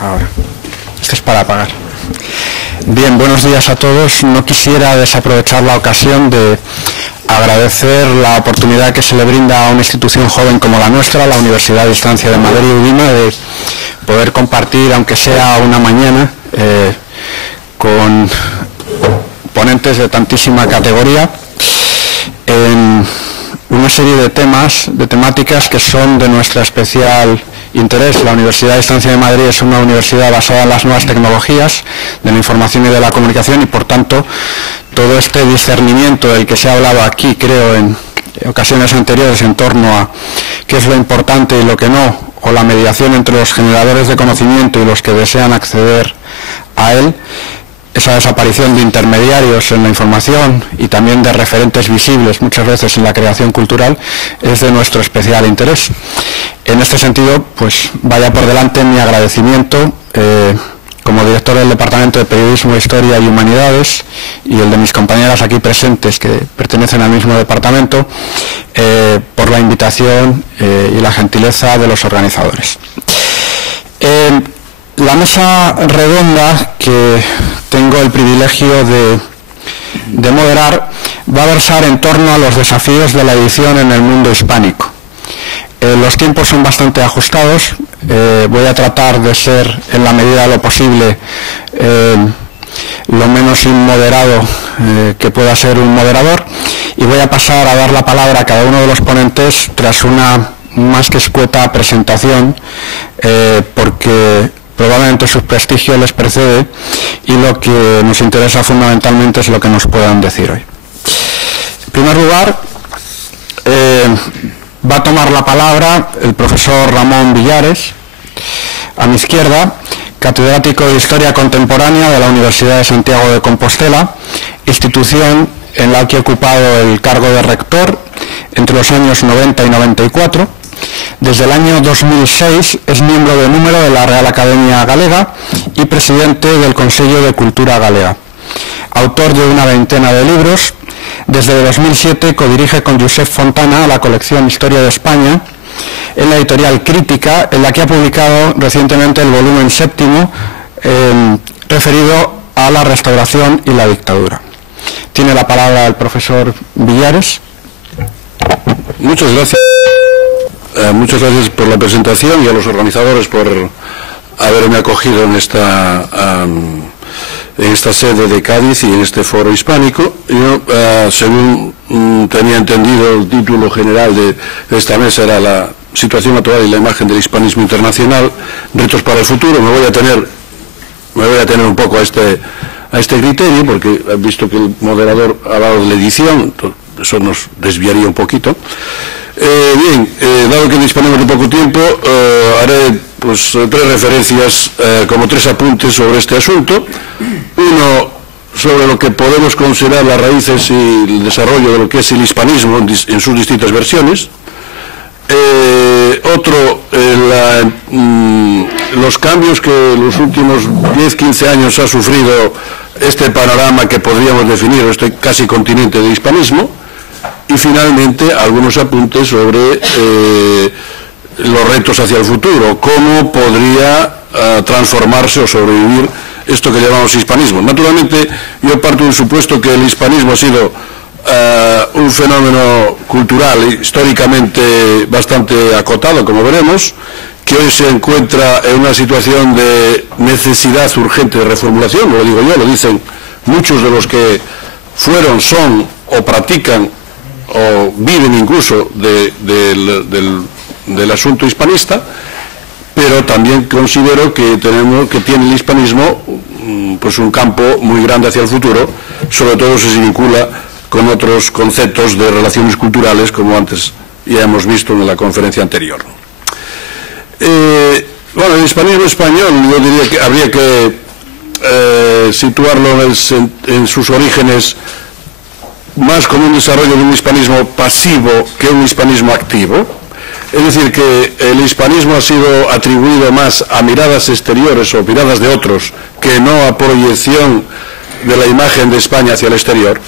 Ahora. Esto es para apagar. Bien, buenos días a todos. No quisiera desaprovechar la ocasión de agradecer la oportunidad que se le brinda a una institución joven como la nuestra, la Universidad de Distancia de Madrid Udima, de poder compartir, aunque sea una mañana, con ponentes de tantísima categoría, en una serie de temáticas que son de nuestra especial interés. La Universidad de Distancia de Madrid es una universidad basada en las nuevas tecnologías de la información y de la comunicación, y por tanto todo este discernimiento del que se ha hablado aquí, creo, en ocasiones anteriores en torno a qué es lo importante y lo que no, o la mediación entre los generadores de conocimiento y los que desean acceder a él, esa desaparición de intermediarios en la información y también de referentes visibles muchas veces en la creación cultural, es de nuestro especial interés. En este sentido, pues vaya por delante mi agradecimiento como director del Departamento de Periodismo, Historia y Humanidades, y el de mis compañeras aquí presentes que pertenecen al mismo departamento, por la invitación y la gentileza de los organizadores. La mesa redonda que tengo el privilegio de moderar va a versar en torno a los desafíos de la edición en el mundo hispánico. Los tiempos son bastante ajustados. Voy a tratar de ser, en la medida de lo posible, lo menos inmoderado que pueda ser un moderador, y voy a pasar a dar la palabra a cada uno de los ponentes tras una más que escueta presentación, porque probablemente su prestigio les precede y lo que nos interesa fundamentalmente es lo que nos puedan decir hoy. En primer lugar, va a tomar la palabra el profesor Ramón Villares, a mi izquierda, catedrático de Historia Contemporánea de la Universidad de Santiago de Compostela, institución en la que ha ocupado el cargo de rector entre los años 90 y 94. Desde el año 2006 es miembro de número de la Real Academia Galega y presidente del Consejo de Cultura Galega. Autor de una veintena de libros. Desde 2007 codirige con Josep Fontana la colección Historia de España en la editorial Crítica, en la que ha publicado recientemente el volumen séptimo referido a la restauración y la dictadura. Tiene la palabra el profesor Villares. Muchas gracias. Muchas gracias por la presentación y a los organizadores por haberme acogido en esta sede de Cádiz y en este foro hispánico. Yo, según tenía entendido, el título general de esta mesa era la situación actual y la imagen del hispanismo internacional, retos para el futuro. Me voy a tener un poco a este criterio, porque he visto que el moderador ha hablado de la edición, eso nos desviaría un poquito. Bien, dado que disponemos de poco tiempo, haré pues tres referencias, como tres apuntes sobre este asunto. Uno, sobre lo que podemos considerar las raíces y el desarrollo de lo que es el hispanismo en sus distintas versiones. Otro, los cambios que en los últimos 10-15 años ha sufrido este panorama que podríamos definir, este casi continente de hispanismo. Y finalmente algunos apuntes sobre los retos hacia el futuro, cómo podría transformarse o sobrevivir esto que llamamos hispanismo. Naturalmente, yo parto del supuesto que el hispanismo ha sido un fenómeno cultural históricamente bastante acotado, como veremos, que hoy se encuentra en una situación de necesidad urgente de reformulación. No lo digo yo, lo dicen muchos de los que fueron, son o practican o viven incluso del asunto hispanista, pero también considero que tiene el hispanismo pues un campo muy grande hacia el futuro, sobre todo si se vincula con otros conceptos de relaciones culturales, como antes ya hemos visto en la conferencia anterior. Bueno, el hispanismo español, yo diría que habría que situarlo en sus orígenes más como un desarrollo de un hispanismo pasivo que un hispanismo activo. Es decir, que el hispanismo ha sido atribuido más a miradas exteriores o miradas de otros que no a proyección de la imagen de España hacia el exterior.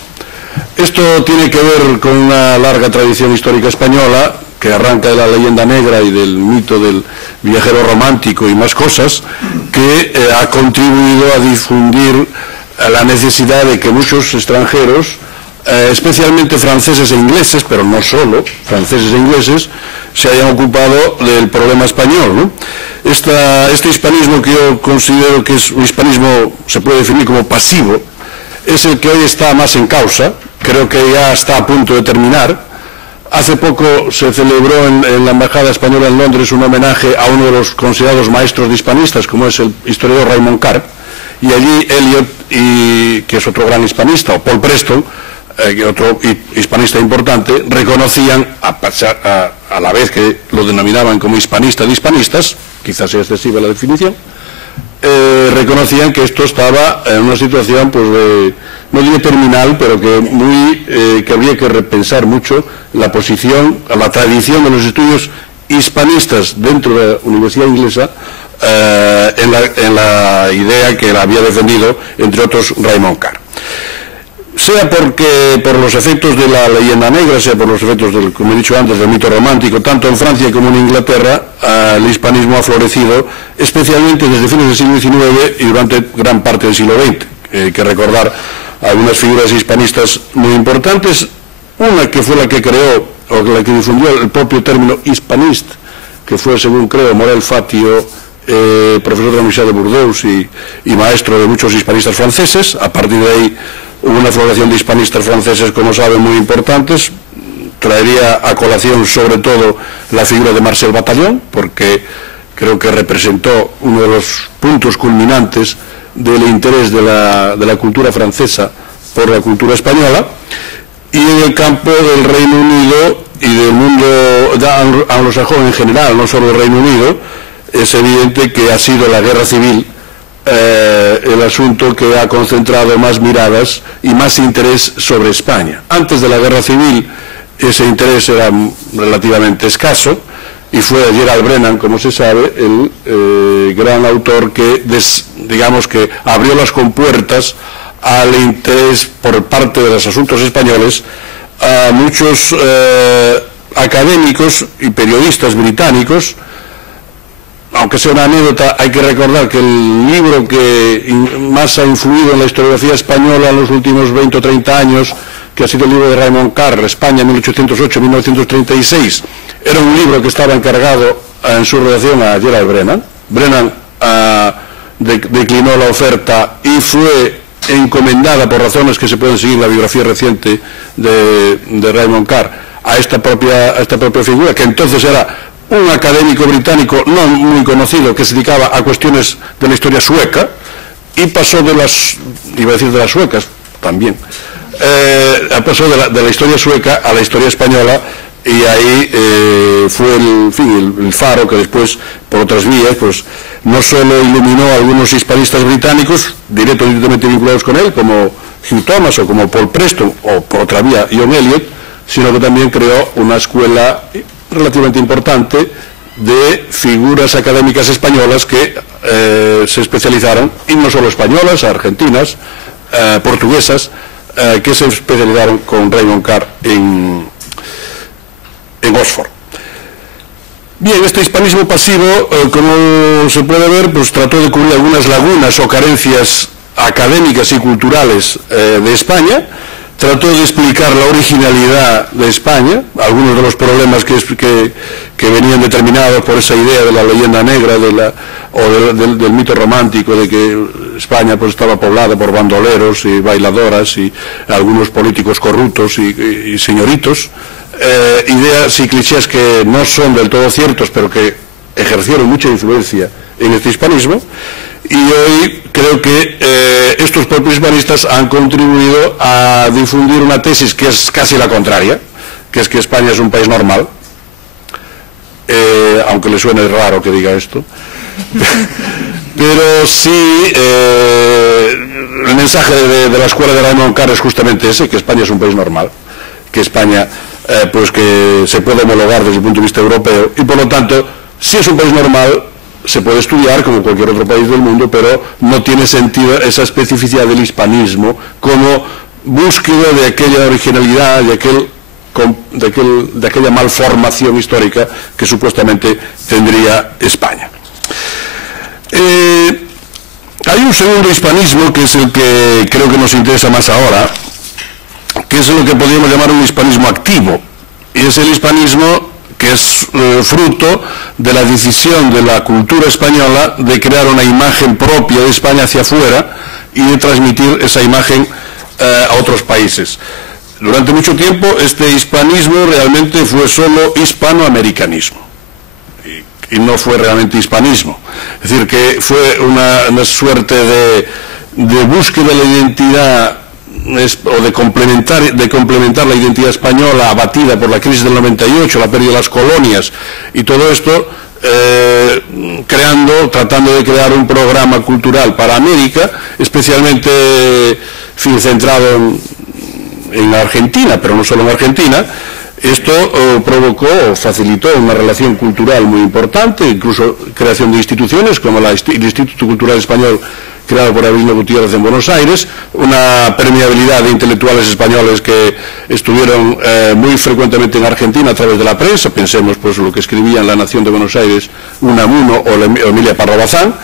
Esto tiene que ver con una larga tradición histórica española que arranca de la leyenda negra y del mito del viajero romántico y más cosas, que ha contribuido a difundir la necesidad de que muchos extranjeros, especialmente franceses e ingleses, pero no solo, franceses e ingleses, se hayan ocupado del problema español, ¿no? Este hispanismo, que yo considero que es un hispanismo, se puede definir como pasivo, es el que hoy está más en causa. Creo que ya está a punto de terminar. Hace poco se celebró en la Embajada Española en Londres un homenaje a uno de los considerados maestros de hispanistas, como es el historiador Raymond Carr, y allí Eliot, que es otro gran hispanista, o Paul Preston, otro hispanista importante, reconocían, a la vez que lo denominaban como hispanista de hispanistas, quizás sea excesiva la definición, reconocían que esto estaba en una situación, pues, no diría terminal, pero que habría que repensar mucho la posición, la tradición de los estudios hispanistas dentro de la Universidad Inglesa, en la idea que la había defendido, entre otros, Raymond Carr. Sea porque por los efectos de la leyenda negra, sea por los efectos del, como he dicho antes, del mito romántico, tanto en Francia como en Inglaterra, el hispanismo ha florecido, especialmente desde fines del siglo XIX y durante gran parte del siglo XX. Hay que recordar algunas figuras hispanistas muy importantes, una que fue la que creó, o la que difundió el propio término hispanist, que fue, según creo, Morel Fatio, profesor de la Universidad de Burdeos y maestro de muchos hispanistas franceses. A partir de ahí hubo una floración de hispanistas franceses, como saben, muy importantes. Traería a colación sobre todo la figura de Marcel Bataillon, porque creo que representó uno de los puntos culminantes del interés de la cultura francesa por la cultura española. Y en el campo del Reino Unido y del mundo anglosajón en general, no solo del Reino Unido, es evidente que ha sido la guerra civil el asunto que ha concentrado más miradas y más interés sobre España. Antes de la guerra civil ese interés era relativamente escaso, y fue Gerald Brennan, como se sabe, el gran autor que, digamos, que abrió las compuertas al interés por parte de los asuntos españoles a muchos académicos y periodistas británicos. Aunque sea una anécdota, hay que recordar que el libro que más ha influido en la historiografía española en los últimos 20 o 30 años, que ha sido el libro de Raymond Carr, España 1808-1936, era un libro que estaba encargado en su redacción a Gerald Brennan. Brennan declinó la oferta y fue encomendada, por razones que se pueden seguir en la biografía reciente de Raymond Carr, a esta propia figura, que entonces era un académico británico no muy conocido, que se dedicaba a cuestiones de la historia sueca, y pasó de las, iba a decir de las suecas también, pasó de la historia sueca a la historia española, y ahí fue el faro que después, por otras vías, pues no solo iluminó a algunos hispanistas británicos directamente vinculados con él, como Hugh Thomas o como Paul Preston, o por otra vía John Eliot, sino que también creó una escuela relativamente importante de figuras académicas españolas que se especializaron, y no solo españolas, argentinas, portuguesas, que se especializaron con Raymond Carr en Oxford. Bien, este hispanismo pasivo, como se puede ver, pues trató de cubrir algunas lagunas o carencias académicas y culturales de España. Trató de explicar la originalidad de España, algunos de los problemas que venían determinados por esa idea de la leyenda negra del mito romántico, de que España pues estaba poblada por bandoleros y bailadoras y algunos políticos corruptos y señoritos, ideas y clichés que no son del todo ciertos, pero que ejercieron mucha influencia en este hispanismo. Y hoy creo que estos propios hispanistas han contribuido a difundir una tesis que es casi la contraria, que es que España es un país normal, aunque le suene raro que diga esto, pero sí, el mensaje de la escuela de Raymond Carr es justamente ese, que España es un país normal, que España pues que se puede homologar desde el punto de vista europeo, y por lo tanto, si es un país normal, se puede estudiar como cualquier otro país del mundo, pero no tiene sentido esa especificidad del hispanismo como búsqueda de aquella originalidad, de aquel de aquella malformación histórica que supuestamente tendría España. Hay un segundo hispanismo, que es el que creo que nos interesa más ahora, que es lo que podríamos llamar un hispanismo activo, y es el hispanismo que es fruto de la decisión de la cultura española de crear una imagen propia de España hacia afuera y de transmitir esa imagen a otros países. Durante mucho tiempo este hispanismo realmente fue solo hispanoamericanismo y no fue realmente hispanismo. Es decir, que fue una suerte de búsqueda de la identidad o de complementar la identidad española abatida por la crisis del 98, la pérdida de las colonias y todo esto, tratando de crear un programa cultural para América, especialmente centrado en Argentina, pero no solo en Argentina. Esto provocó o facilitó una relación cultural muy importante, incluso creación de instituciones como el Instituto Cultural Español, creado por Avelino Gutiérrez en Buenos Aires, una permeabilidad de intelectuales españoles que estuvieron muy frecuentemente en Argentina a través de la prensa. Pensemos pues lo que escribía en La Nación de Buenos Aires Unamuno o Emilia Parra Bazán.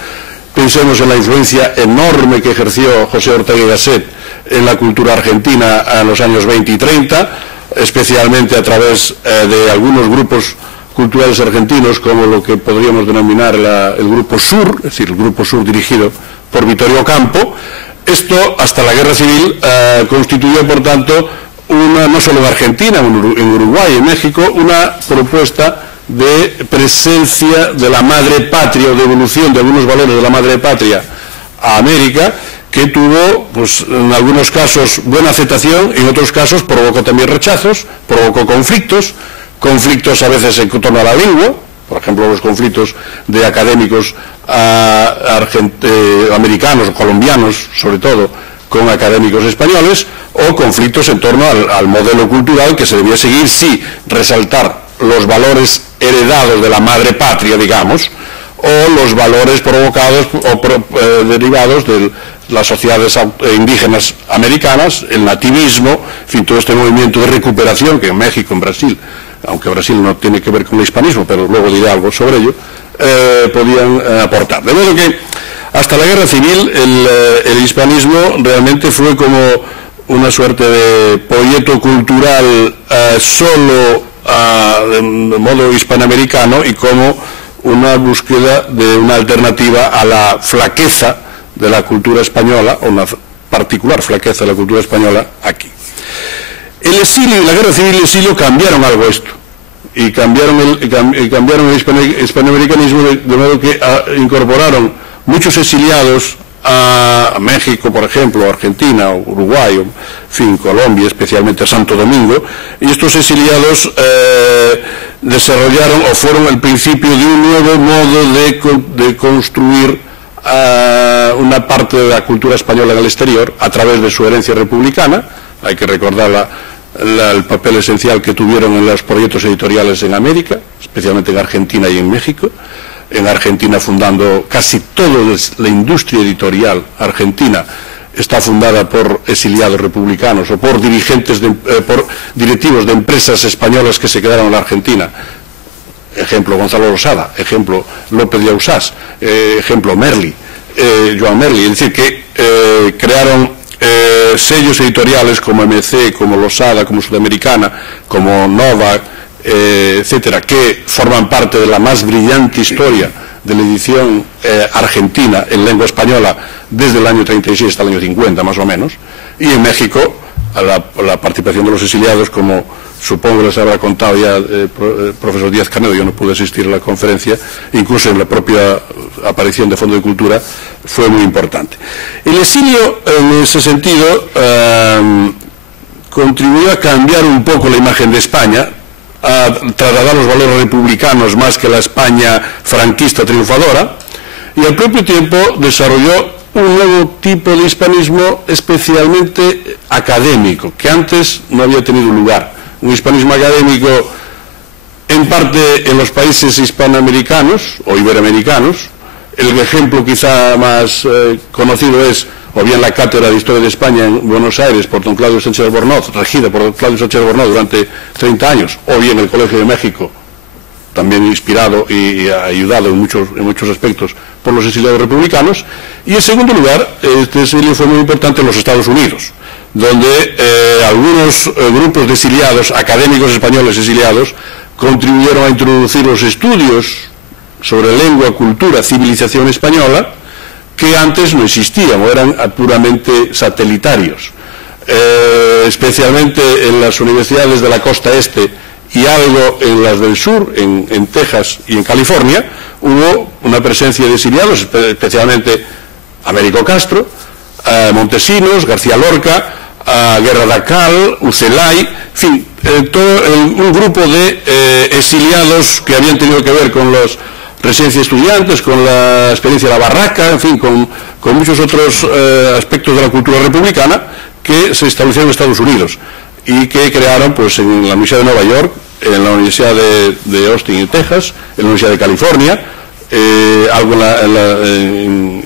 Pensemos en la influencia enorme que ejerció José Ortega y Gasset en la cultura argentina en los años 20 y 30, especialmente a través de algunos grupos culturales argentinos, como lo que podríamos denominar el Grupo Sur, es decir, el Grupo Sur dirigido por Vittorio Campo. Esto, hasta la Guerra Civil, constituyó, por tanto, no solo en Argentina, en Uruguay, en México, una propuesta de presencia de la madre patria o de evolución de algunos valores de la madre patria a América, que tuvo, pues, en algunos casos buena aceptación, en otros casos provocó también rechazos, provocó conflictos a veces en torno a la lengua, por ejemplo los conflictos de académicos americanos o colombianos, sobre todo, con académicos españoles, o conflictos en torno al modelo cultural que se debía seguir, sí, resaltar los valores heredados de la madre patria, digamos, o los valores provocados o derivados de las sociedades indígenas americanas, el nativismo, en fin, todo este movimiento de recuperación que en México, en Brasil, aunque Brasil no tiene que ver con el hispanismo, pero luego diré algo sobre ello, podían aportar. De modo que hasta la Guerra Civil el hispanismo realmente fue como una suerte de proyecto cultural solo de modo hispanoamericano y como una búsqueda de una alternativa a la flaqueza de la cultura española, o una particular flaqueza de la cultura española aquí. El exilio y la Guerra Civil y el exilio cambiaron algo esto, y cambiaron el hispanoamericanismo de modo que incorporaron muchos exiliados a México, por ejemplo, Argentina, Uruguay, en fin, Colombia, especialmente a Santo Domingo, y estos exiliados desarrollaron o fueron el principio de un nuevo modo de construir una parte de la cultura española en el exterior a través de su herencia republicana. Hay que recordar el papel esencial que tuvieron en los proyectos editoriales en América, especialmente en Argentina y en México. En Argentina fundando casi toda la industria editorial argentina está fundada por exiliados republicanos o por por directivos de empresas españolas que se quedaron en la Argentina. Ejemplo Gonzalo Losada, ejemplo López de Ausás, ejemplo Merli, Joan Merli. Es decir, que crearon sellos editoriales como MC, como Losada, como Sudamericana, como Nova, etcétera, que forman parte de la más brillante historia de la edición argentina en lengua española desde el año 36 hasta el año 50 más o menos. Y en México la participación de los exiliados, como supongo les habrá contado ya el profesor Díaz Canedo. Yo no pude asistir a la conferencia, incluso en la propia aparición de Fondo de Cultura fue muy importante. El exilio, en ese sentido, contribuyó a cambiar un poco la imagen de España, a trasladar los valores republicanos más que la España franquista triunfadora, y al propio tiempo desarrolló un nuevo tipo de hispanismo especialmente académico, que antes no había tenido lugar. Un hispanismo académico en parte en los países hispanoamericanos o iberoamericanos. El ejemplo quizá más conocido es o bien la Cátedra de Historia de España en Buenos Aires por don Claudio Sánchez Albornoz, regida por don Claudio Sánchez Albornoz durante 30 años, o bien el Colegio de México, también inspirado y ayudado en muchos aspectos por los exiliados republicanos. Y en segundo lugar, este exilio fue muy importante en los Estados Unidos, donde algunos grupos de exiliados, académicos españoles exiliados, contribuyeron a introducir los estudios sobre lengua, cultura, civilización española, que antes no existían o eran puramente satelitarios. Especialmente en las universidades de la costa este y algo en las del sur, en Texas y en California, hubo una presencia de exiliados, especialmente Américo Castro, Montesinos, García Lorca, Guerra Dacal, Ucelay, en fin, un grupo de exiliados que habían tenido que ver con los residencia de estudiantes, con la experiencia de la barraca, en fin, con muchos otros aspectos de la cultura republicana que se establecieron en Estados Unidos y que crearon pues en la Universidad de Nueva York, en la Universidad de Austin y Texas, en la Universidad de California, algo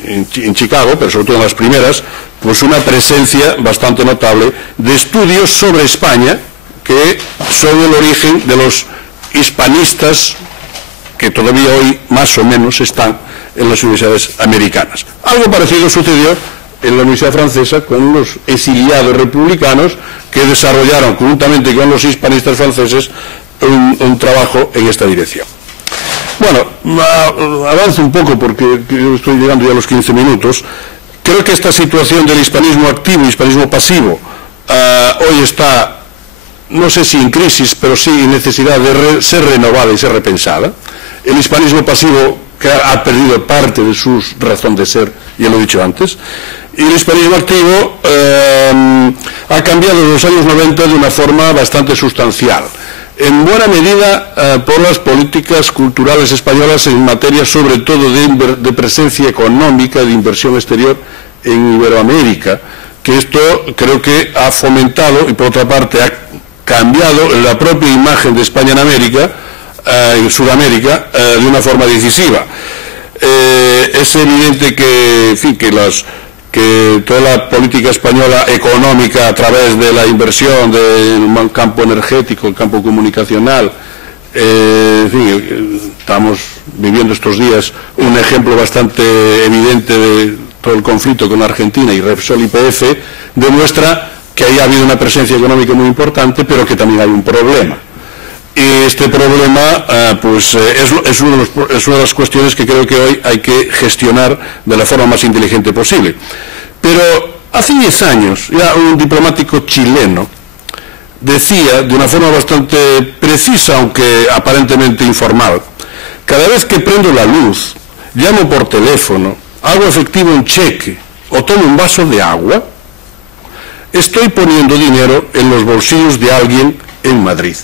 en Chicago, pero sobre todo en las primeras, pues una presencia bastante notable de estudios sobre España que son el origen de los hispanistas que todavía hoy más o menos están en las universidades americanas. Algo parecido sucedió en la Universidad Francesa con los exiliados republicanos que desarrollaron conjuntamente con los hispanistas franceses un trabajo en esta dirección. Bueno, avanzo un poco porque estoy llegando ya a los 15 minutos. Creo que esta situación del hispanismo activo y hispanismo pasivo hoy está, no sé si en crisis, pero sí en necesidad de ser renovada y ser repensada. El hispanismo pasivo que ha perdido parte de su razón de ser, ya lo he dicho antes, y el hispanismo activo ha cambiado en los años 90 de una forma bastante sustancial, en buena medida por las políticas culturales españolas en materia sobre todo de presencia económica, de inversión exterior en Iberoamérica, que esto creo que ha fomentado y por otra parte ha cambiado la propia imagen de España en América, en Sudamérica, de una forma decisiva. Es evidente que, en fin, que toda la política española económica a través de la inversión del campo energético, el campo comunicacional, en fin, estamos viviendo estos días un ejemplo bastante evidente de todo el conflicto con Argentina y Repsol YPF, demuestra que ahí ha habido una presencia económica muy importante, pero que también hay un problema. Y este problema es una de las cuestiones que creo que hoy hay que gestionar de la forma más inteligente posible. Pero hace 10 años ya un diplomático chileno decía de una forma bastante precisa, aunque aparentemente informal: cada vez que prendo la luz, llamo por teléfono, hago efectivo un cheque o tomo un vaso de agua, estoy poniendo dinero en los bolsillos de alguien en Madrid.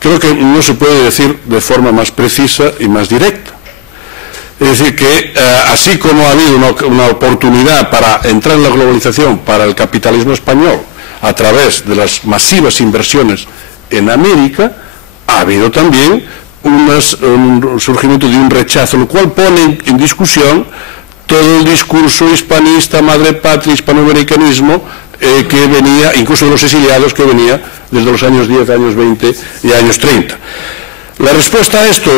Creo que no se puede decir de forma más precisa y más directa. Es decir, que así como ha habido una oportunidad para entrar en la globalización para el capitalismo español a través de las masivas inversiones en América, ha habido también un surgimiento de un rechazo, lo cual pone en discusión todo el discurso hispanista, madre patria, hispanoamericanismo, que venía, incluso de los exiliados, que venía desde los años 10, años 20 y años 30. La respuesta a esto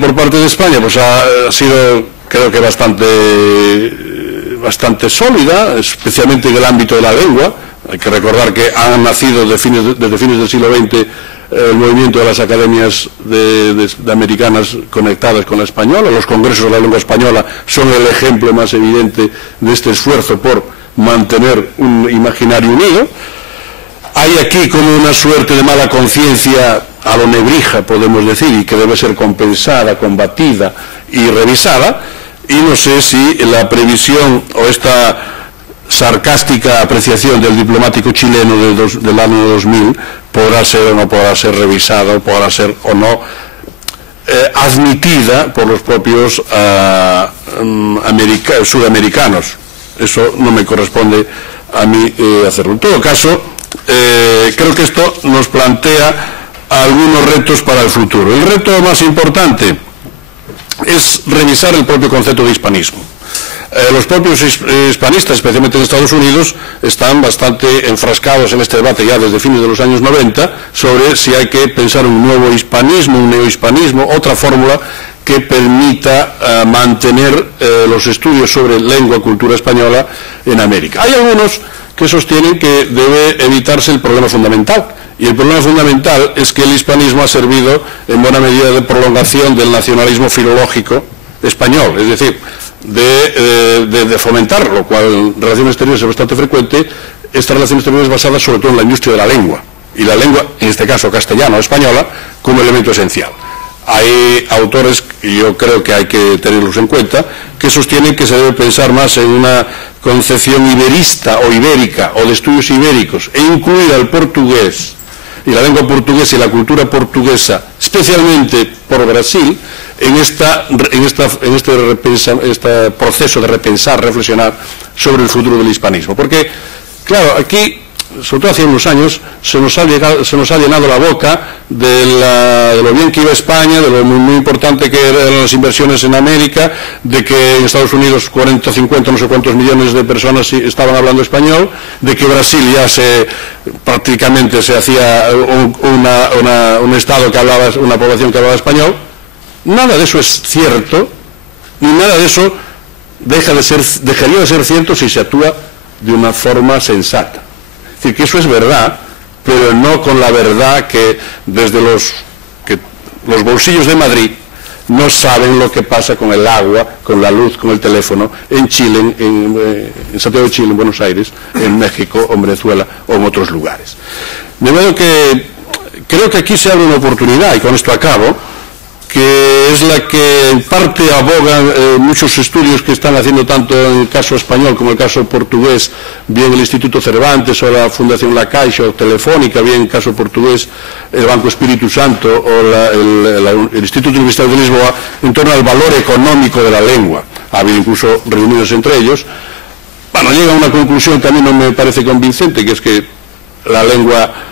por parte de España pues ha sido, creo que bastante sólida, especialmente en el ámbito de la lengua. Hay que recordar que han nacido desde fines del siglo XX el movimiento de las academias de americanas conectadas con la española. Los congresos de la lengua española son el ejemplo más evidente de este esfuerzo por mantener un imaginario unido. Hay aquí como una suerte de mala conciencia a lo Nebrija, podemos decir, y que debe ser compensada, combatida y revisada, y no sé si la previsión o esta sarcástica apreciación del diplomático chileno del año 2000 podrá ser o no podrá ser revisada, o podrá ser o no admitida por los propios sudamericanos. Eso no me corresponde a mí hacerlo. En todo caso, creo que esto nos plantea algunos retos para el futuro. El reto más importante es revisar el propio concepto de hispanismo. Los propios hispanistas, especialmente en Estados Unidos, están bastante enfrascados en este debate ya desde fines de los años 90 sobre si hay que pensar un nuevo hispanismo, un neohispanismo, otra fórmula que permita mantener los estudios sobre lengua, cultura española en América. Hay algunos que sostienen que debe evitarse el problema fundamental, y el problema fundamental es que el hispanismo ha servido en buena medida de prolongación del nacionalismo filológico español, es decir, de fomentar, lo cual en relaciones exteriores es bastante frecuente, estas relaciones exteriores basadas sobre todo en la industria de la lengua, y la lengua, en este caso castellana o española, como elemento esencial. Hay autores, y yo creo que hay que tenerlos en cuenta, que sostienen que se debe pensar más en una concepción iberista o ibérica, o de estudios ibéricos, e incluir al portugués, y la lengua portuguesa y la cultura portuguesa, especialmente por Brasil, en este proceso de repensar, reflexionar sobre el futuro del hispanismo. Porque, claro, aquí, sobre todo hace unos años, se nos ha llenado la boca de lo bien que iba España, de lo muy importante que eran las inversiones en América, de que en Estados Unidos 40, 50, no sé cuántos millones de personas estaban hablando español, de que Brasil ya prácticamente se hacía un estado que hablaba, una población que hablaba español. Nada de eso es cierto, ni nada de eso dejaría de ser cierto si se actúa de una forma sensata. Es decir, que eso es verdad, pero no con la verdad que desde los bolsillos de Madrid no saben lo que pasa con el agua, con la luz, con el teléfono, en Chile, en Santiago de Chile, en Buenos Aires, en México, o en Venezuela, o en otros lugares. De modo que creo que aquí se abre una oportunidad, y con esto acabo, que es la que en parte abogan muchos estudios que están haciendo tanto en el caso español como en el caso portugués, bien el Instituto Cervantes o la Fundación La Caixa o Telefónica, bien en el caso portugués el Banco Espíritu Santo o el Instituto Universitario de Lisboa, en torno al valor económico de la lengua. Ha habido incluso reuniones entre ellos. Bueno, llega a una conclusión que a mí no me parece convincente, que es que la lengua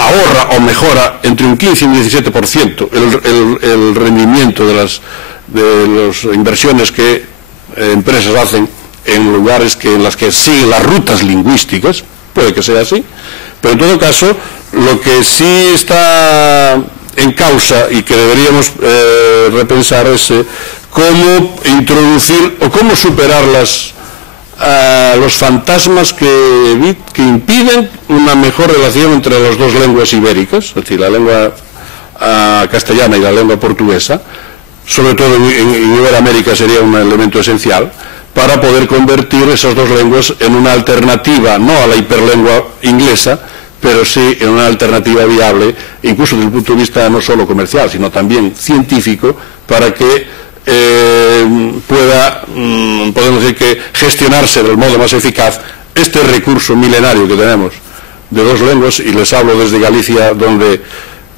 ahorra o mejora entre un 15 y un 17% el rendimiento de las inversiones que empresas hacen en lugares en las que siguen las rutas lingüísticas. Puede que sea así, pero en todo caso lo que sí está en causa y que deberíamos repensar es cómo introducir o cómo superar los fantasmas que impiden una mejor relación entre las dos lenguas ibéricas, es decir, la lengua castellana y la lengua portuguesa, sobre todo en Iberoamérica sería un elemento esencial, para poder convertir esas dos lenguas en una alternativa, no a la hiperlengua inglesa, pero sí en una alternativa viable, incluso desde el punto de vista no solo comercial, sino también científico, para que podemos decir que gestionarse del modo más eficaz este recurso milenario que tenemos de dos lenguas, y les hablo desde Galicia, donde, en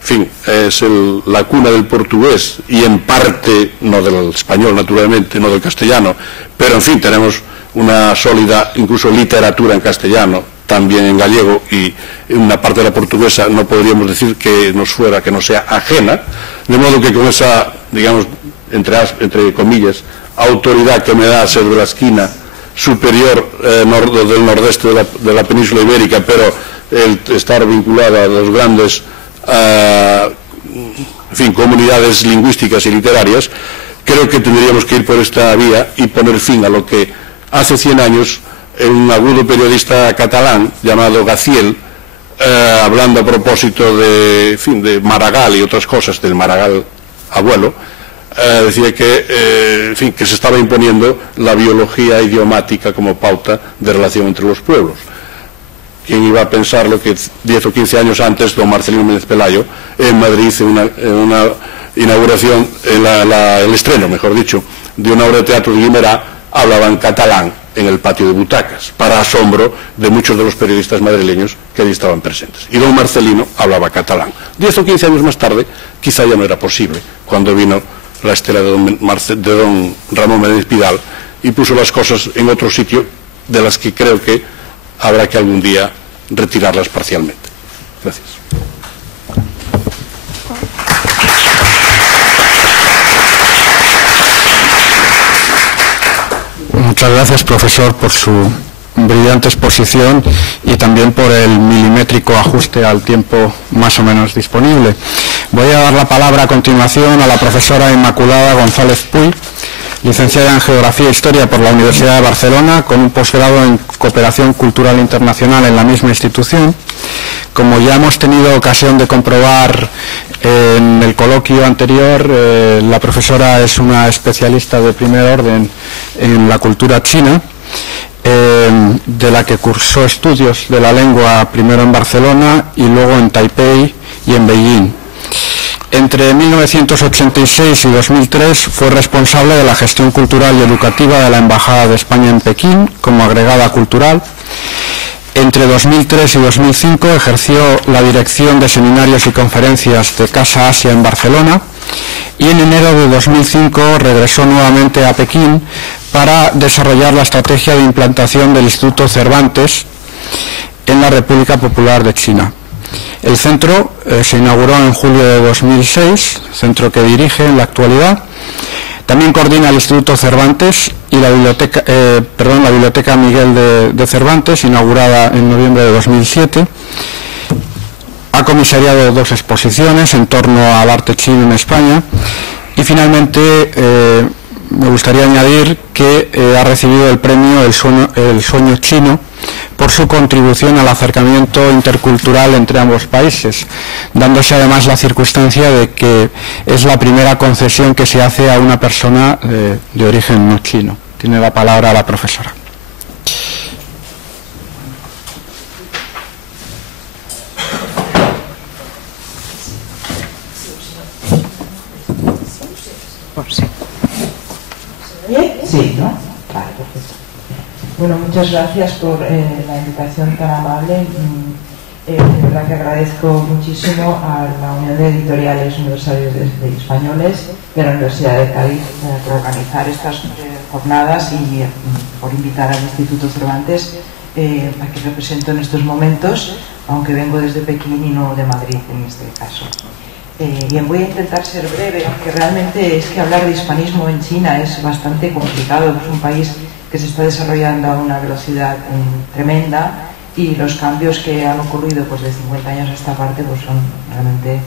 fin, es la cuna del portugués y en parte, no del español naturalmente, no del castellano, pero en fin, tenemos una sólida incluso literatura en castellano, también en gallego, y una parte de la portuguesa no podríamos decir que no sea ajena, de modo que con esa, digamos, entre comillas, autoridad que me da ser de la esquina superior del nordeste de la península ibérica, pero el estar vinculada a las grandes comunidades lingüísticas y literarias, creo que tendríamos que ir por esta vía y poner fin a lo que hace 100 años un agudo periodista catalán llamado Gaziel, hablando a propósito de Maragall y otras cosas, del Maragall abuelo, decía que se estaba imponiendo la biología idiomática como pauta de relación entre los pueblos. ¿Quién iba a pensar lo que 10 o 15 años antes don Marcelino Méndez Pelayo en Madrid, en una inauguración, el estreno, mejor dicho, de una obra de teatro de Guimerá, hablaba en catalán en el patio de butacas, para asombro de muchos de los periodistas madrileños que allí estaban presentes. Y don Marcelino hablaba catalán. 10 o 15 años más tarde, quizá ya no era posible, cuando vino la estela de don Ramón Menéndez Pidal y puso las cosas en otro sitio, de las que creo que habrá que algún día retirarlas parcialmente. Gracias. Muchas gracias, profesor, por su brillante exposición y también por el milimétrico ajuste al tiempo más o menos disponible. Voy a dar la palabra a continuación a la profesora Inmaculada González Puy, licenciada en Geografía e Historia por la Universidad de Barcelona, con un posgrado en Cooperación Cultural Internacional en la misma institución. Como ya hemos tenido ocasión de comprobar en el coloquio anterior, la profesora es una especialista de primer orden en la cultura china, de la que cursó estudios de la lengua primero en Barcelona y luego en Taipei y en Beijing. Entre 1986 y 2003 fue responsable de la gestión cultural y educativa de la Embajada de España en Pekín como agregada cultural. Entre 2003 y 2005 ejerció la dirección de seminarios y conferencias de Casa Asia en Barcelona y en enero de 2005 regresó nuevamente a Pekín para desarrollar la estrategia de implantación del Instituto Cervantes en la República Popular de China. El centro se inauguró en julio de 2006, centro que dirige en la actualidad. También coordina el Instituto Cervantes y la Biblioteca Miguel de Cervantes, inaugurada en noviembre de 2007. Ha comisariado 2 exposiciones en torno al arte chino en España y finalmente me gustaría añadir que ha recibido el premio El Sueño Chino por su contribución al acercamiento intercultural entre ambos países, dándose además la circunstancia de que es la primera concesión que se hace a una persona de origen no chino. Tiene la palabra la profesora. Sí, ¿no? Vale, perfecto. Bueno, muchas gracias por la invitación tan amable. De verdad que agradezco muchísimo a la Unión de Editoriales Universales Españoles de la Universidad de Cádiz por organizar estas jornadas y por invitar al Instituto Cervantes a que represento en estos momentos, aunque vengo desde Pekín y no de Madrid en este caso. Bien, voy a intentar ser breve, aunque realmente es que hablar de hispanismo en China es bastante complicado. Es un país que se está desarrollando a una velocidad tremenda y los cambios que han ocurrido pues, de 50 años a esta parte pues, son realmente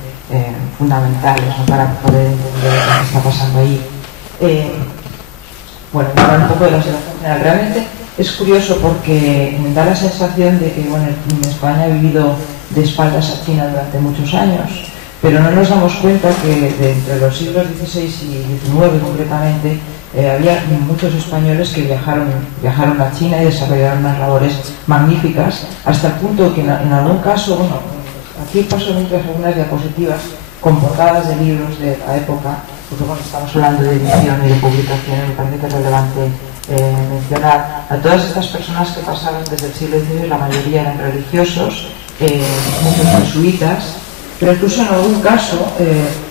fundamentales, ¿no? Para poder entender lo que está pasando ahí. Bueno, hablar un poco de la situación general. Realmente es curioso porque me da la sensación de que bueno, en España he vivido de espaldas a China durante muchos años, pero no nos damos cuenta que entre los siglos XVI y XIX concretamente había muchos españoles que viajaron a China y desarrollaron unas labores magníficas, hasta el punto que en algún caso, bueno, aquí paso mientras algunas diapositivas con portadas de libros de la época, porque bueno, estamos hablando de edición y de publicación, me parece que es relevante mencionar a todas estas personas que pasaron desde el siglo XVI. La mayoría eran religiosos, muchos jesuitas, pero incluso en algún caso,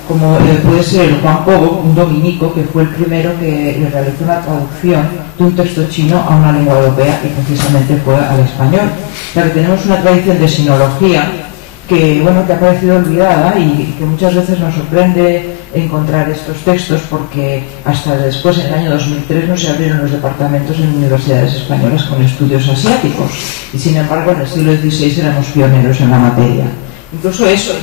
como puede ser el Juan Pobo, un dominico, que fue el primero que realizó una traducción de un texto chino a una lengua europea y precisamente fue al español. O sea que tenemos una tradición de sinología que, bueno, que ha parecido olvidada y que muchas veces nos sorprende encontrar estos textos porque hasta después, en el año 2003, no se abrieron los departamentos en universidades españolas con estudios asiáticos y sin embargo en el siglo XVI éramos pioneros en la materia. Incluso eso.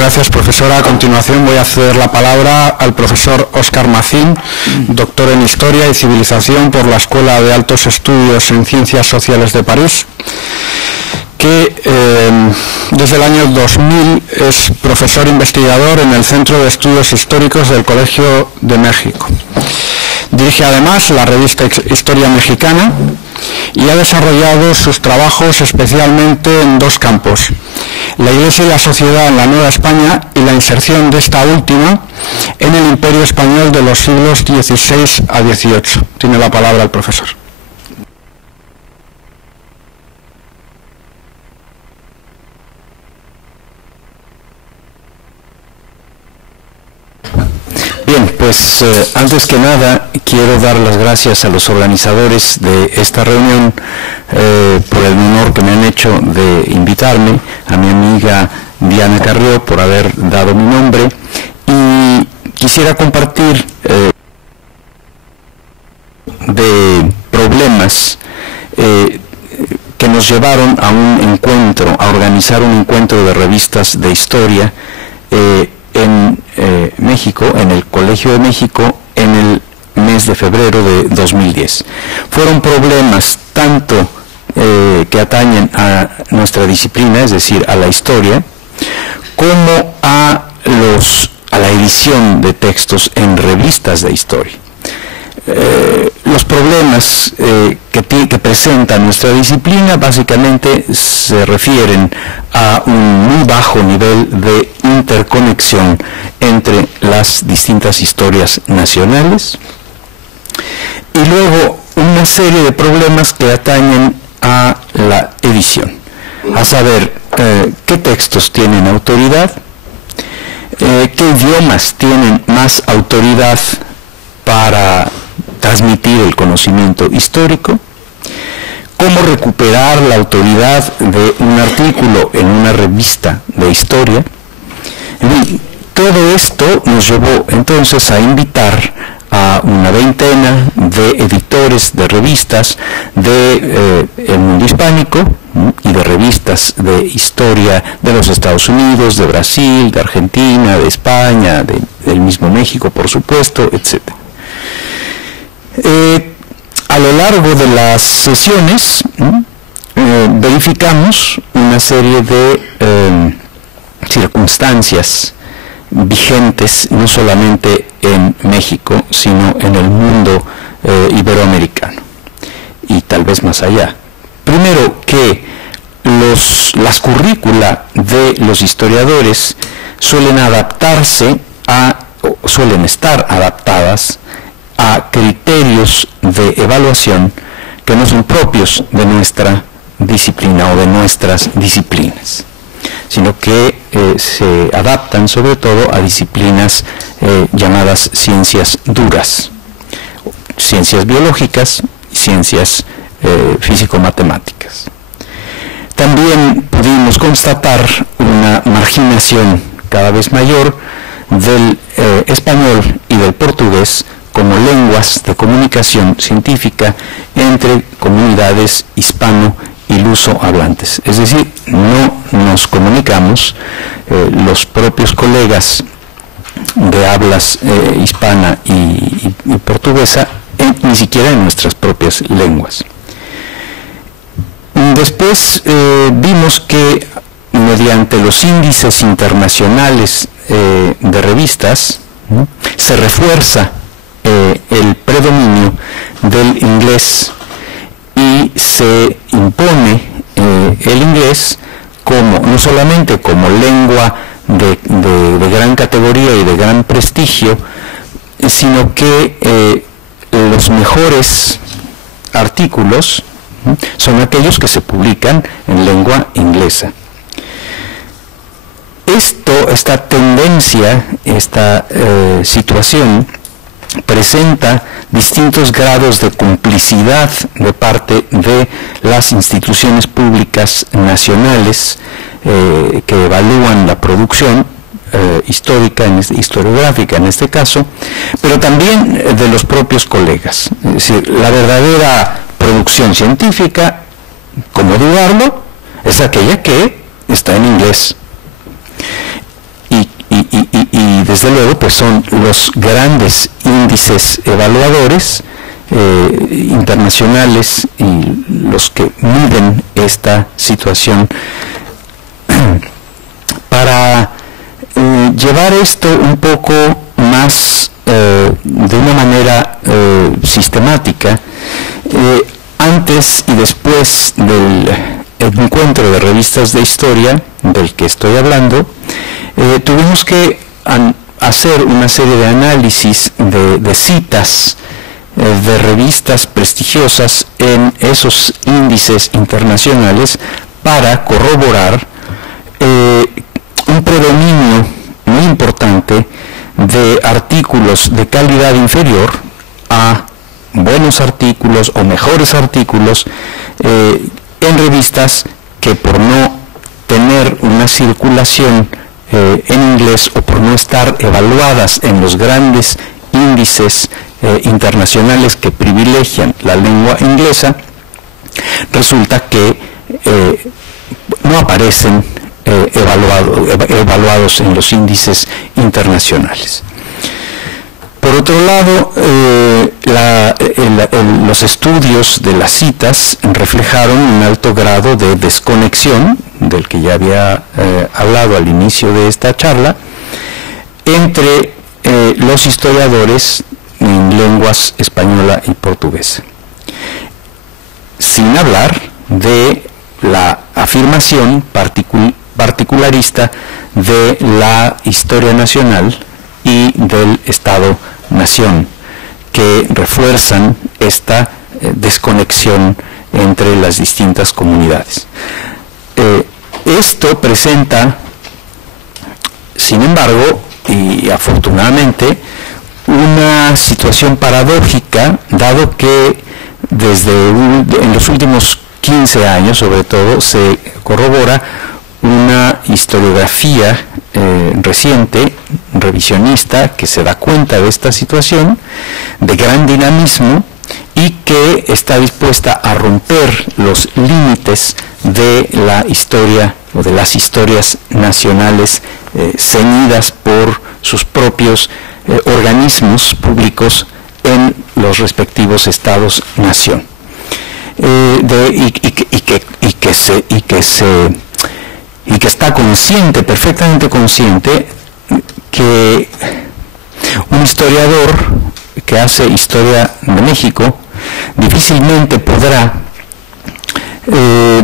gracias, profesora. A continuación voy a ceder la palabra al profesor Óscar Macín, doctor en Historia y Civilización por la Escuela de Altos Estudios en Ciencias Sociales de París, que desde el año 2000 es profesor investigador en el Centro de Estudios Históricos del Colegio de México. Dirige además la revista Historia Mexicana y ha desarrollado sus trabajos especialmente en dos campos: la Iglesia y la sociedad en la Nueva España y la inserción de esta última en el Imperio Español de los siglos XVI a XVIII. Tiene la palabra el profesor. Bien, pues antes que nada quiero dar las gracias a los organizadores de esta reunión por el honor que me han hecho de invitarme, a mi amiga Diana Carrió por haber dado mi nombre, y quisiera compartir de problemas que nos llevaron a un encuentro, a organizar un encuentro de revistas de historia en México, en el Colegio de México, en el mes de febrero de 2010. Fueron problemas tanto que atañen a nuestra disciplina, es decir, a la historia, como a la edición de textos en revistas de historia. Los problemas que presenta nuestra disciplina básicamente se refieren a un muy bajo nivel de interconexión entre las distintas historias nacionales, y luego una serie de problemas que atañen a la edición, a saber qué textos tienen autoridad, qué idiomas tienen más autoridad para transmitir el conocimiento histórico, cómo recuperar la autoridad de un artículo en una revista de historia. Todo esto nos llevó entonces a invitar a una veintena de editores de revistas del mundo hispánico y de revistas de historia de los Estados Unidos, de Brasil, de Argentina, de España, del mismo México, por supuesto, etc. A lo largo de las sesiones verificamos una serie de circunstancias vigentes no solamente en México, sino en el mundo iberoamericano y tal vez más allá. Primero, que las currícula de los historiadores suelen estar adaptadas a criterios de evaluación que no son propios de nuestra disciplina o de nuestras disciplinas, sino que se adaptan sobre todo a disciplinas llamadas ciencias duras, ciencias biológicas y ciencias físico-matemáticas. También pudimos constatar una marginación cada vez mayor del español y del portugués como lenguas de comunicación científica entre comunidades hispano y luso hablantes. Es decir, no nos comunicamos los propios colegas de hablas hispana y portuguesa, ni siquiera en nuestras propias lenguas. Después vimos que mediante los índices internacionales de revistas se refuerza el predominio del inglés y se impone el inglés no solamente como lengua de gran categoría y de gran prestigio, sino que los mejores artículos son aquellos que se publican en lengua inglesa. Esta tendencia, esta situación presenta distintos grados de complicidad de parte de las instituciones públicas nacionales que evalúan la producción histórica, historiográfica en este caso, pero también de los propios colegas. Es decir, la verdadera producción científica, ¿cómo dudarlo?, es aquella que está en inglés. Y desde luego, pues son los grandes índices evaluadores internacionales y los que miden esta situación. Para llevar esto un poco más de una manera sistemática, antes y después del encuentro de revistas de historia del que estoy hablando, tuvimos que hacer una serie de análisis de citas de revistas prestigiosas en esos índices internacionales para corroborar un predominio muy importante de artículos de calidad inferior a buenos artículos o mejores artículos en revistas que, por no tener una circulación en inglés o por no estar evaluadas en los grandes índices internacionales que privilegian la lengua inglesa, resulta que no aparecen evaluados en los índices internacionales. Por otro lado, los estudios de las citas reflejaron un alto grado de desconexión, del que ya había hablado al inicio de esta charla, entre los historiadores en lenguas española y portuguesa, sin hablar de la afirmación particularista de la historia nacional y del Estado-nación, que refuerzan esta desconexión entre las distintas comunidades. Esto presenta, sin embargo, y afortunadamente, una situación paradójica, dado que en los últimos 15 años, sobre todo, se corrobora una historiografía reciente, revisionista, que se da cuenta de esta situación de gran dinamismo y que está dispuesta a romper los límites de la historia o de las historias nacionales ceñidas por sus propios organismos públicos en los respectivos estados-nación, y que está consciente, perfectamente consciente, que un historiador que hace historia de México difícilmente podrá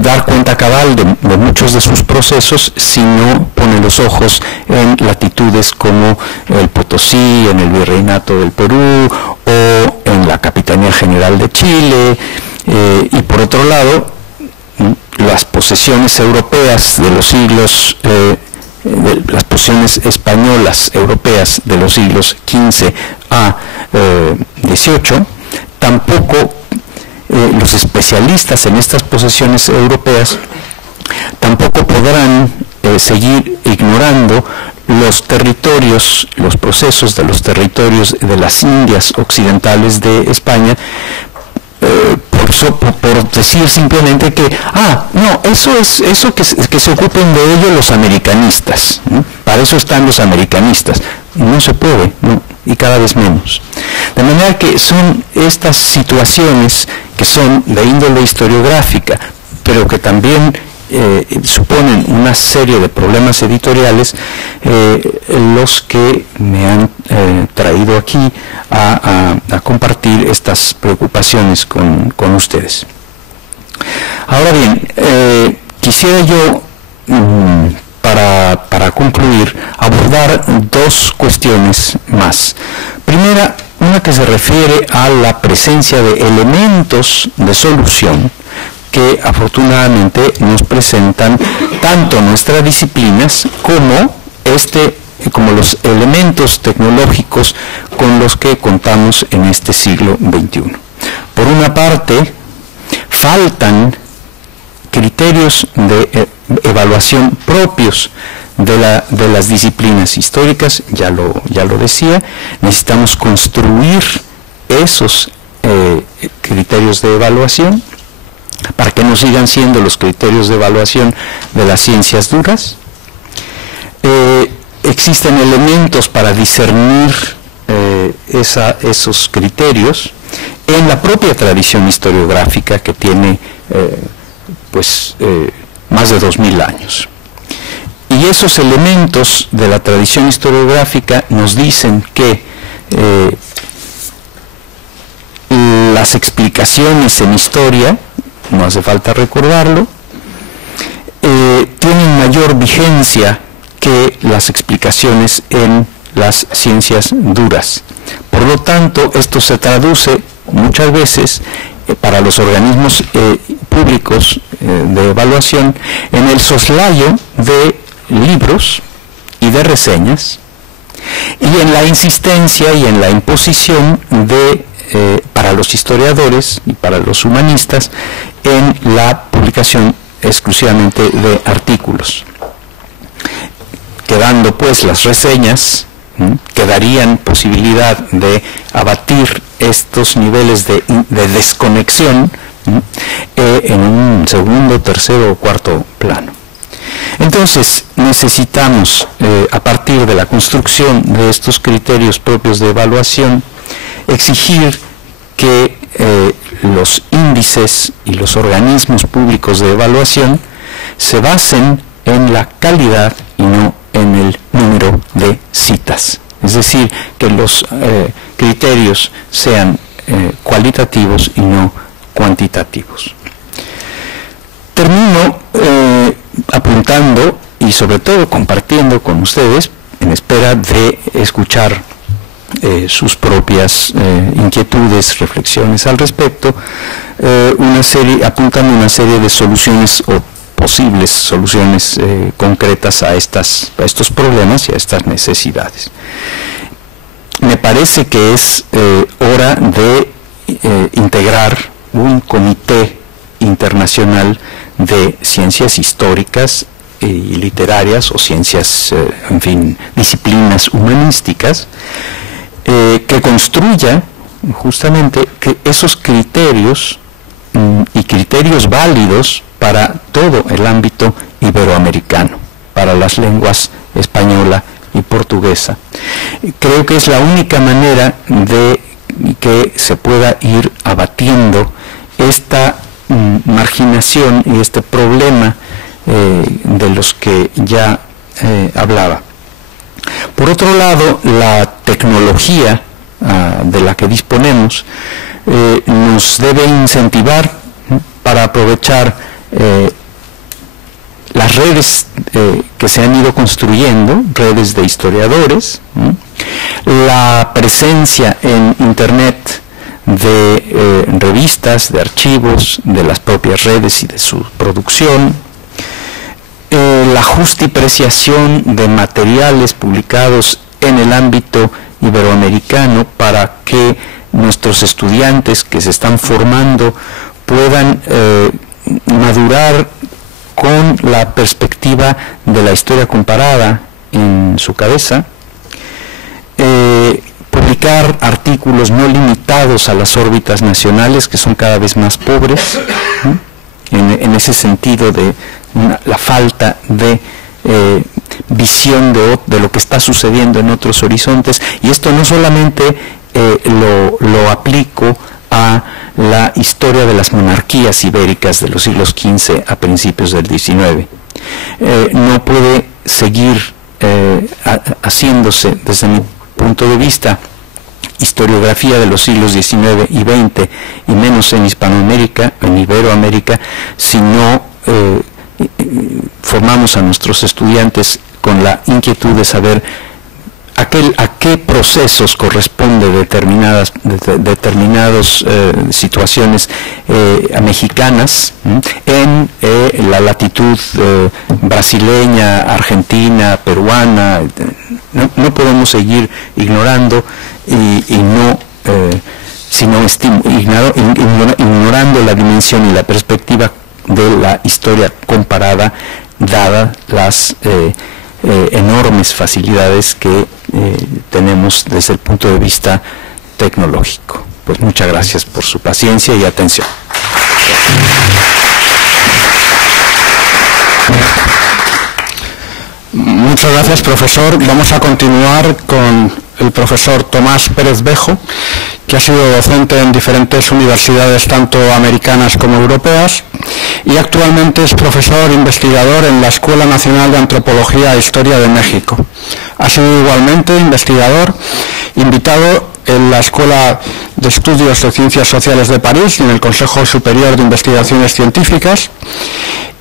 dar cuenta cabal de muchos de sus procesos si no pone los ojos en latitudes como el Potosí, en el Virreinato del Perú o en la Capitanía General de Chile, y por otro lado las posesiones europeas de los siglos, las posesiones españolas europeas de los siglos XV a XVIII, tampoco los especialistas en estas posesiones europeas tampoco podrán seguir ignorando los territorios, los procesos de los territorios de las Indias occidentales de España, por decir simplemente que, no, eso que se ocupen de ello los americanistas, ¿no? Para eso están los americanistas. No se puede, ¿no? Y cada vez menos. De manera que son estas situaciones que son de índole historiográfica, pero que también suponen una serie de problemas editoriales, los que me han traído aquí a compartir estas preocupaciones con ustedes. Ahora bien, quisiera yo, para concluir, abordar dos cuestiones más. Primera, una que se refiere a la presencia de elementos de solución que afortunadamente nos presentan tanto nuestras disciplinas como los elementos tecnológicos con los que contamos en este siglo XXI. Por una parte, faltan criterios de evaluación propios de las disciplinas históricas, ya lo decía. Necesitamos construir esos criterios de evaluación para que no sigan siendo los criterios de evaluación de las ciencias duras. existen elementos para discernir esos criterios en la propia tradición historiográfica que tiene más de 2000 años. Y esos elementos de la tradición historiográfica nos dicen que las explicaciones en historia, no hace falta recordarlo, tienen mayor vigencia que las explicaciones en las ciencias duras. Por lo tanto, esto se traduce muchas veces para los organismos públicos de evaluación en el soslayo de libros y de reseñas, y en la insistencia y en la imposición de para los historiadores y para los humanistas en la publicación exclusivamente de artículos, quedando pues las reseñas que darían posibilidad de abatir estos niveles de desconexión en un segundo, tercero o cuarto plano. Entonces necesitamos, a partir de la construcción de estos criterios propios de evaluación, exigir que los índices y los organismos públicos de evaluación se basen en la calidad y no en el número de citas. Es decir, que los criterios sean cualitativos y no cuantitativos. Termino apuntando y sobre todo compartiendo con ustedes, en espera de escuchar sus propias inquietudes, reflexiones al respecto, apuntando una serie de soluciones o posibles soluciones concretas a estos problemas y a estas necesidades. Me parece que es hora de integrar un comité internacional de ciencias históricas y literarias o ciencias, en fin, disciplinas humanísticas, que construya justamente que esos criterios y criterios válidos para todo el ámbito iberoamericano, para las lenguas española y portuguesa. Creo que es la única manera de que se pueda ir abatiendo esta marginación y este problema de los que ya hablaba. Por otro lado, la tecnología de la que disponemos nos debe incentivar para aprovechar las redes que se han ido construyendo, redes de historiadores, la presencia en Internet de revistas, de archivos, de las propias redes y de su producción, la justipreciación de materiales publicados en el ámbito iberoamericano para que nuestros estudiantes que se están formando puedan madurar con la perspectiva de la historia comparada en su cabeza, publicar artículos no limitados a las órbitas nacionales, que son cada vez más pobres, en ese sentido de la falta de visión de lo que está sucediendo en otros horizontes. Y esto no solamente lo aplico a la historia de las monarquías ibéricas de los siglos XV a principios del XIX. No puede seguir haciéndose, desde mi punto de vista, historiografía de los siglos XIX y XX, y menos en Hispanoamérica, en Iberoamérica, si no formamos a nuestros estudiantes con la inquietud de saber a qué procesos corresponde determinadas situaciones mexicanas en la latitud brasileña, argentina, peruana. No podemos seguir ignorando ignorando la dimensión y la perspectiva de la historia comparada, dadas las enormes facilidades que tenemos desde el punto de vista tecnológico. Pues muchas gracias por su paciencia y atención. Muchas gracias, profesor. Vamos a continuar con el profesor Tomás Pérez Bejo, que ha sido docente en diferentes universidades, tanto americanas como europeas, y actualmente es profesor investigador en la Escuela Nacional de Antropología e Historia de México. Ha sido igualmente investigador invitado en la Escuela de Estudios de Ciencias Sociales de París y en el Consejo Superior de Investigaciones Científicas,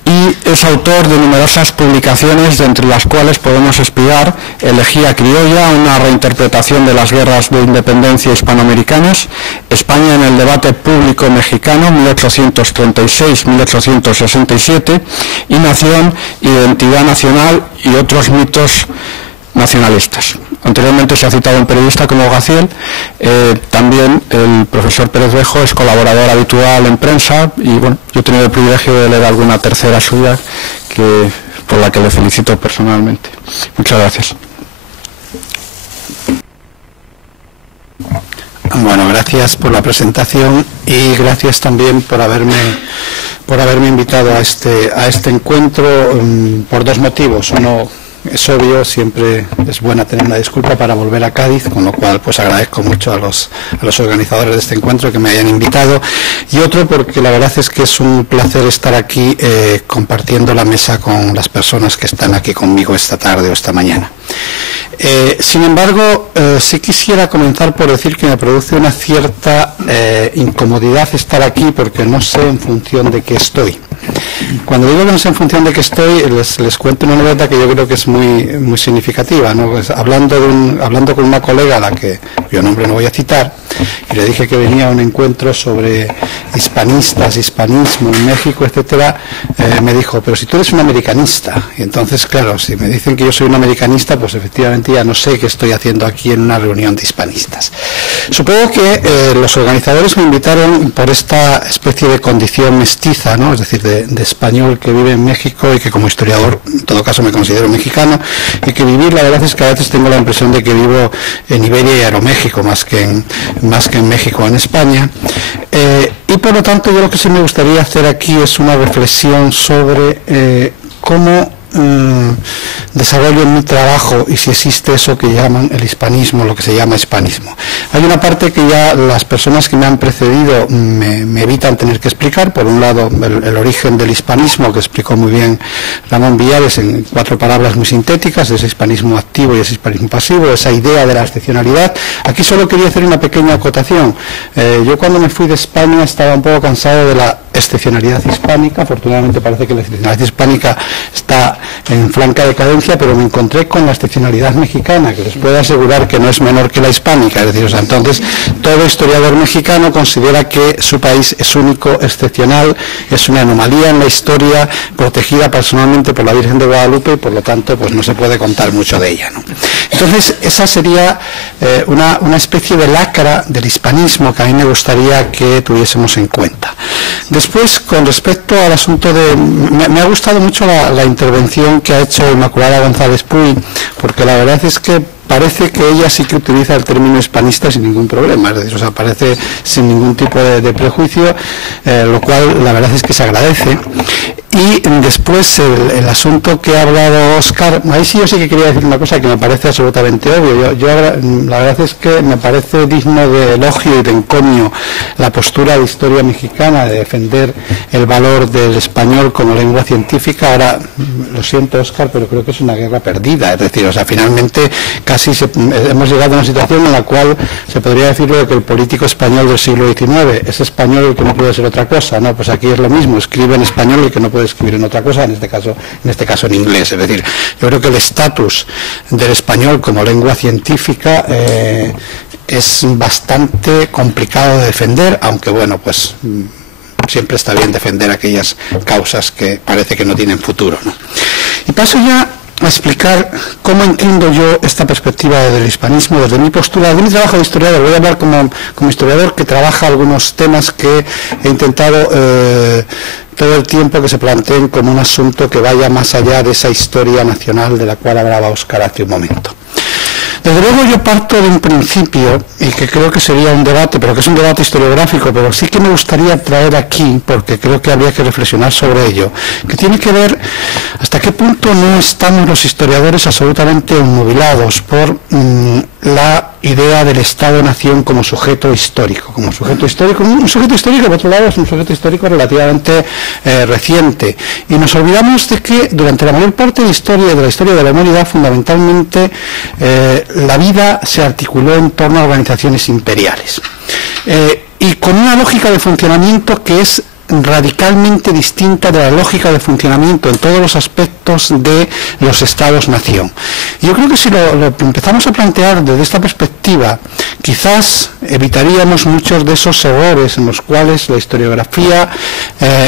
y es autor de numerosas publicaciones, de entre las cuales podemos espiar Elegía criolla, una reinterpretación de las guerras de independencia hispanoamericanas, España en el debate público mexicano, 1836-1867, y Nación, Identidad Nacional y otros mitos nacionalistas. Anteriormente se ha citado un periodista como Gaciel. También el profesor Pérez Bejo es colaborador habitual en prensa y bueno, yo he tenido el privilegio de leer alguna tercera suya por la que le felicito personalmente. Muchas gracias. Bueno, gracias por la presentación y gracias también por haberme invitado a este encuentro por dos motivos. Uno, es obvio, siempre es buena tener una disculpa para volver a Cádiz, con lo cual pues agradezco mucho a los organizadores de este encuentro que me hayan invitado, y otro porque la verdad es que es un placer estar aquí compartiendo la mesa con las personas que están aquí conmigo esta tarde o esta mañana. Sin embargo, sí quisiera comenzar por decir que me produce una cierta incomodidad estar aquí porque no sé en función de qué estoy. Cuando digo que no sé en función de qué estoy, les cuento una anécdota que yo creo que es muy significativa, ¿no? Pues hablando con una colega a la que cuyo nombre no voy a citar, y le dije que venía a un encuentro sobre hispanistas, hispanismo en México, etcétera, me dijo, pero si tú eres un americanista. Y entonces, claro, si me dicen que yo soy un americanista, pues efectivamente ya no sé qué estoy haciendo aquí en una reunión de hispanistas. Supongo que los organizadores me invitaron por esta especie de condición mestiza, ¿no? Es decir, de español que vive en México y que como historiador, en todo caso, me considero mexicano, y que vivir, la verdad es que a veces tengo la impresión de que vivo en Iberia y Aeroméxico más que en México o en España. Y por lo tanto, yo lo que sí me gustaría hacer aquí es una reflexión sobre cómo desarrollo en mi trabajo y si existe eso que llaman el hispanismo, lo que se llama hispanismo. Hay una parte que ya las personas que me han precedido me evitan tener que explicar. Por un lado, el origen del hispanismo, que explicó muy bien Ramón Villares en 4 palabras muy sintéticas, ese hispanismo activo y ese hispanismo pasivo, esa idea de la excepcionalidad. Aquí solo quería hacer una pequeña acotación. Yo cuando me fui de España estaba un poco cansado de la excepcionalidad hispánica. Afortunadamente parece que la excepcionalidad hispánica está en franca decadencia, pero me encontré con la excepcionalidad mexicana, que les puedo asegurar que no es menor que la hispánica. Es decir, o sea, entonces todo historiador mexicano considera que su país es único, excepcional, es una anomalía en la historia, protegida personalmente por la Virgen de Guadalupe, y por lo tanto pues no se puede contar mucho de ella, ¿no? Entonces esa sería una especie de lacra del hispanismo que a mí me gustaría que tuviésemos en cuenta. Después, con respecto al asunto de... Me ha gustado mucho la intervención que ha hecho Inmaculada González Puy, porque la verdad es que parece que ella sí que utiliza el término hispanista sin ningún problema, es decir, o sea, parece sin ningún tipo de prejuicio, lo cual la verdad es que se agradece. Y después el asunto que ha hablado Óscar, ahí sí yo sí que quería decir una cosa que me parece absolutamente obvio. Yo la verdad es que me parece digno de elogio y de encomio la postura de historia mexicana de defender el valor del español como lengua científica. Ahora, lo siento, Óscar, pero creo que es una guerra perdida, es decir, o sea, finalmente casi hemos llegado a una situación en la cual se podría decir que el político español del siglo XIX es español el que no puede ser otra cosa, ¿no? Pues aquí es lo mismo, escribe en español el que no puede escribir en otra cosa, en este caso en inglés. Es decir, yo creo que el estatus del español como lengua científica es bastante complicado de defender, aunque bueno, pues siempre está bien defender aquellas causas que parece que no tienen futuro, ¿no? Y paso ya a explicar cómo entiendo yo esta perspectiva del hispanismo desde mi postura, desde mi trabajo de historiador. Voy a hablar como historiador que trabaja algunos temas que he intentado todo el tiempo que se planteen como un asunto que vaya más allá de esa historia nacional de la cual hablaba Óscar hace un momento. Desde luego yo parto de un principio, y que creo que sería un debate, pero que es un debate historiográfico, pero sí que me gustaría traer aquí, porque creo que habría que reflexionar sobre ello, que tiene que ver, ¿Hasta qué punto no estamos los historiadores absolutamente obnubilados por la idea del Estado-Nación como sujeto histórico? Como sujeto histórico, un sujeto histórico, por otro lado, es un sujeto histórico relativamente reciente. Y nos olvidamos de que durante la mayor parte de la historia de la humanidad, fundamentalmente, la vida se articuló en torno a organizaciones imperiales. Y con una lógica de funcionamiento que es radicalmente distinta de la lógica de funcionamiento en todos los aspectos de los Estados-nación. Yo creo que si lo empezamos a plantear desde esta perspectiva, quizás evitaríamos muchos de esos errores en los cuales la historiografía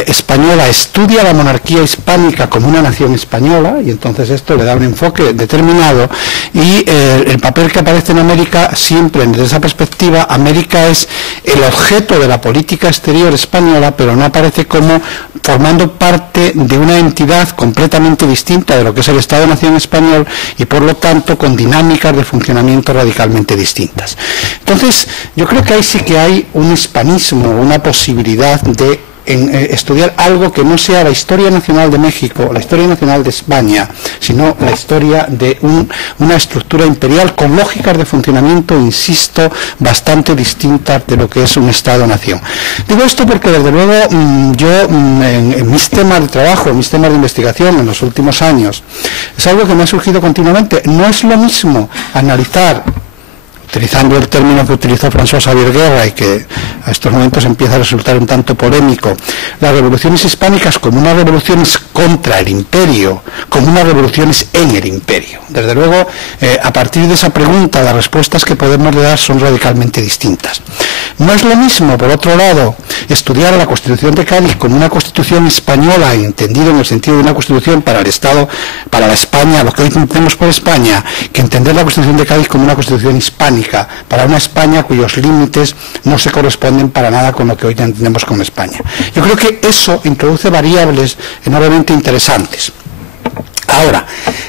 española estudia la monarquía hispánica como una nación española, y entonces esto le da un enfoque determinado, y el papel que aparece en América, siempre desde esa perspectiva, América es el objeto de la política exterior española, pero no aparece como formando parte de una entidad completamente distinta de lo que es el Estado-Nación español, y por lo tanto con dinámicas de funcionamiento radicalmente distintas. Entonces, yo creo que ahí sí que hay un hispanismo, una posibilidad de estudiar algo que no sea la historia nacional de México, la historia nacional de España, sino la historia de una estructura imperial con lógicas de funcionamiento, insisto, bastante distintas de lo que es un Estado-nación. Digo esto porque, desde luego, yo en mis temas de trabajo, en mis temas de investigación en los últimos años, es algo que me ha surgido continuamente. No es lo mismo analizar, utilizando el término que utilizó François Xavier Guerra y que a estos momentos empieza a resultar un tanto polémico, las revoluciones hispánicas como unas revoluciones contra el imperio, como unas revoluciones en el imperio. Desde luego, a partir de esa pregunta, las respuestas que podemos dar son radicalmente distintas. No es lo mismo, por otro lado, estudiar la Constitución de Cádiz como una constitución española, entendido en el sentido de una constitución para el Estado, para la España, lo que hoy entendemos por España, que entender la Constitución de Cádiz como una constitución hispánica, para una España cuyos límites no se corresponden para nada con lo que hoy entendemos como España. Yo creo que eso introduce variables enormemente interesantes. Ahora,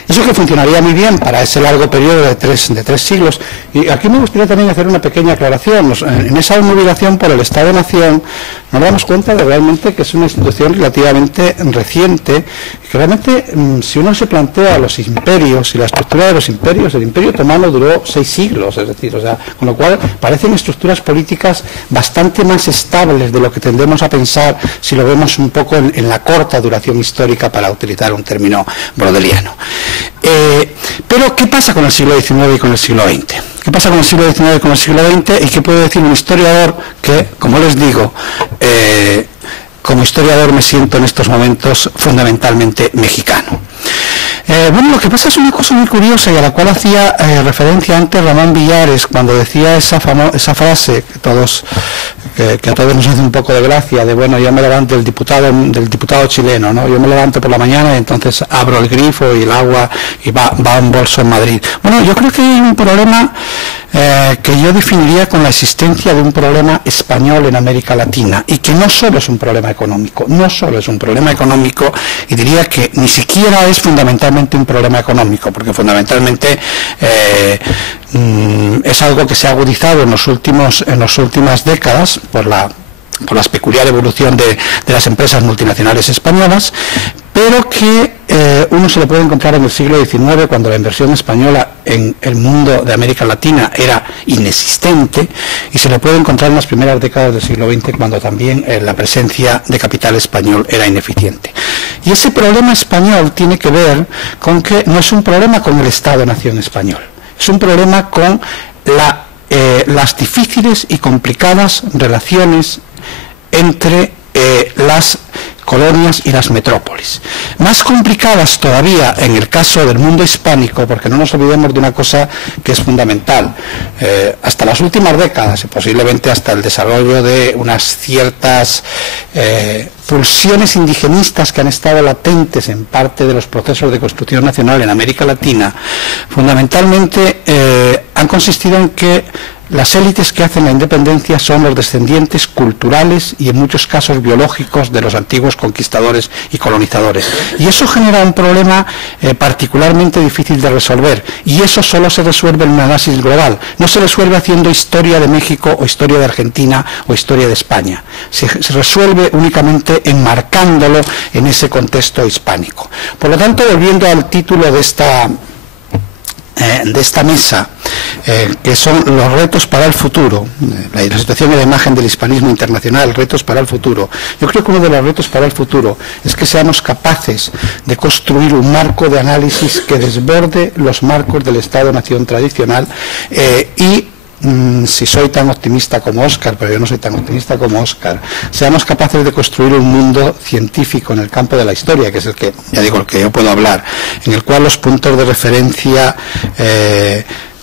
eso que funcionaría muy bien para ese largo periodo de tres siglos, y aquí me gustaría también hacer una pequeña aclaración. En esa obnubilación por el Estado-Nación nos damos cuenta de realmente que es una institución relativamente reciente, que realmente, si uno se plantea los imperios y la estructura de los imperios, el Imperio Otomano duró 6 siglos, es decir, con lo cual parecen estructuras políticas bastante más estables de lo que tendemos a pensar si lo vemos un poco en la corta duración histórica, para utilizar un término brodeliano. Pero, ¿qué pasa con el siglo XIX y con el siglo XX? ¿Qué pasa con el siglo XIX y con el siglo XX? ¿Y qué puede decir un historiador que, como les digo, como historiador me siento en estos momentos fundamentalmente mexicano? Bueno, lo que pasa es una cosa muy curiosa, y a la cual hacía referencia antes Ramón Villares cuando decía esa frase que a todos nos hace un poco de gracia, de bueno, yo me levanto del diputado chileno, ¿no? Yo me levanto por la mañana y entonces abro el grifo y el agua y va a un bolso en Madrid. Bueno, yo creo que hay un problema que yo definiría con la existencia de un problema español en América Latina, y que no solo es un problema económico, y diría que ni siquiera es fundamentalmente un problema económico, porque fundamentalmente es algo que se ha agudizado en las últimas décadas por la peculiar evolución de las empresas multinacionales españolas, pero que uno se lo puede encontrar en el siglo XIX, cuando la inversión española en el mundo de América Latina era inexistente, y se lo puede encontrar en las primeras décadas del siglo XX, cuando también la presencia de capital español era ineficiente. Y ese problema español tiene que ver con que no es un problema con el Estado-Nación español, es un problema con las difíciles y complicadas relaciones entre las colonias y las metrópolis. Más complicadas todavía en el caso del mundo hispánico, porque no nos olvidemos de una cosa que es fundamental. Hasta las últimas décadas, y posiblemente hasta el desarrollo de unas ciertas pulsiones indigenistas que han estado latentes en parte de los procesos de construcción nacional en América Latina, fundamentalmente han consistido en que Las élites que hacen la independencia son los descendientes culturales y en muchos casos biológicos de los antiguos conquistadores y colonizadores. Y eso genera un problema particularmente difícil de resolver. Y eso solo se resuelve en un análisis global. No se resuelve haciendo historia de México o historia de Argentina o historia de España. Se resuelve únicamente enmarcándolo en ese contexto hispánico. Por lo tanto, volviendo al título de esta mesa, que son los retos para el futuro, la situación y la imagen del hispanismo internacional, retos para el futuro. Yo creo que uno de los retos para el futuro es que seamos capaces de construir un marco de análisis que desborde los marcos del Estado-nación tradicional si soy tan optimista como Óscar, pero yo no soy tan optimista como Óscar, seamos capaces de construir un mundo científico en el campo de la historia, que es el que, ya digo, el que yo puedo hablar, en el cual los puntos de referencia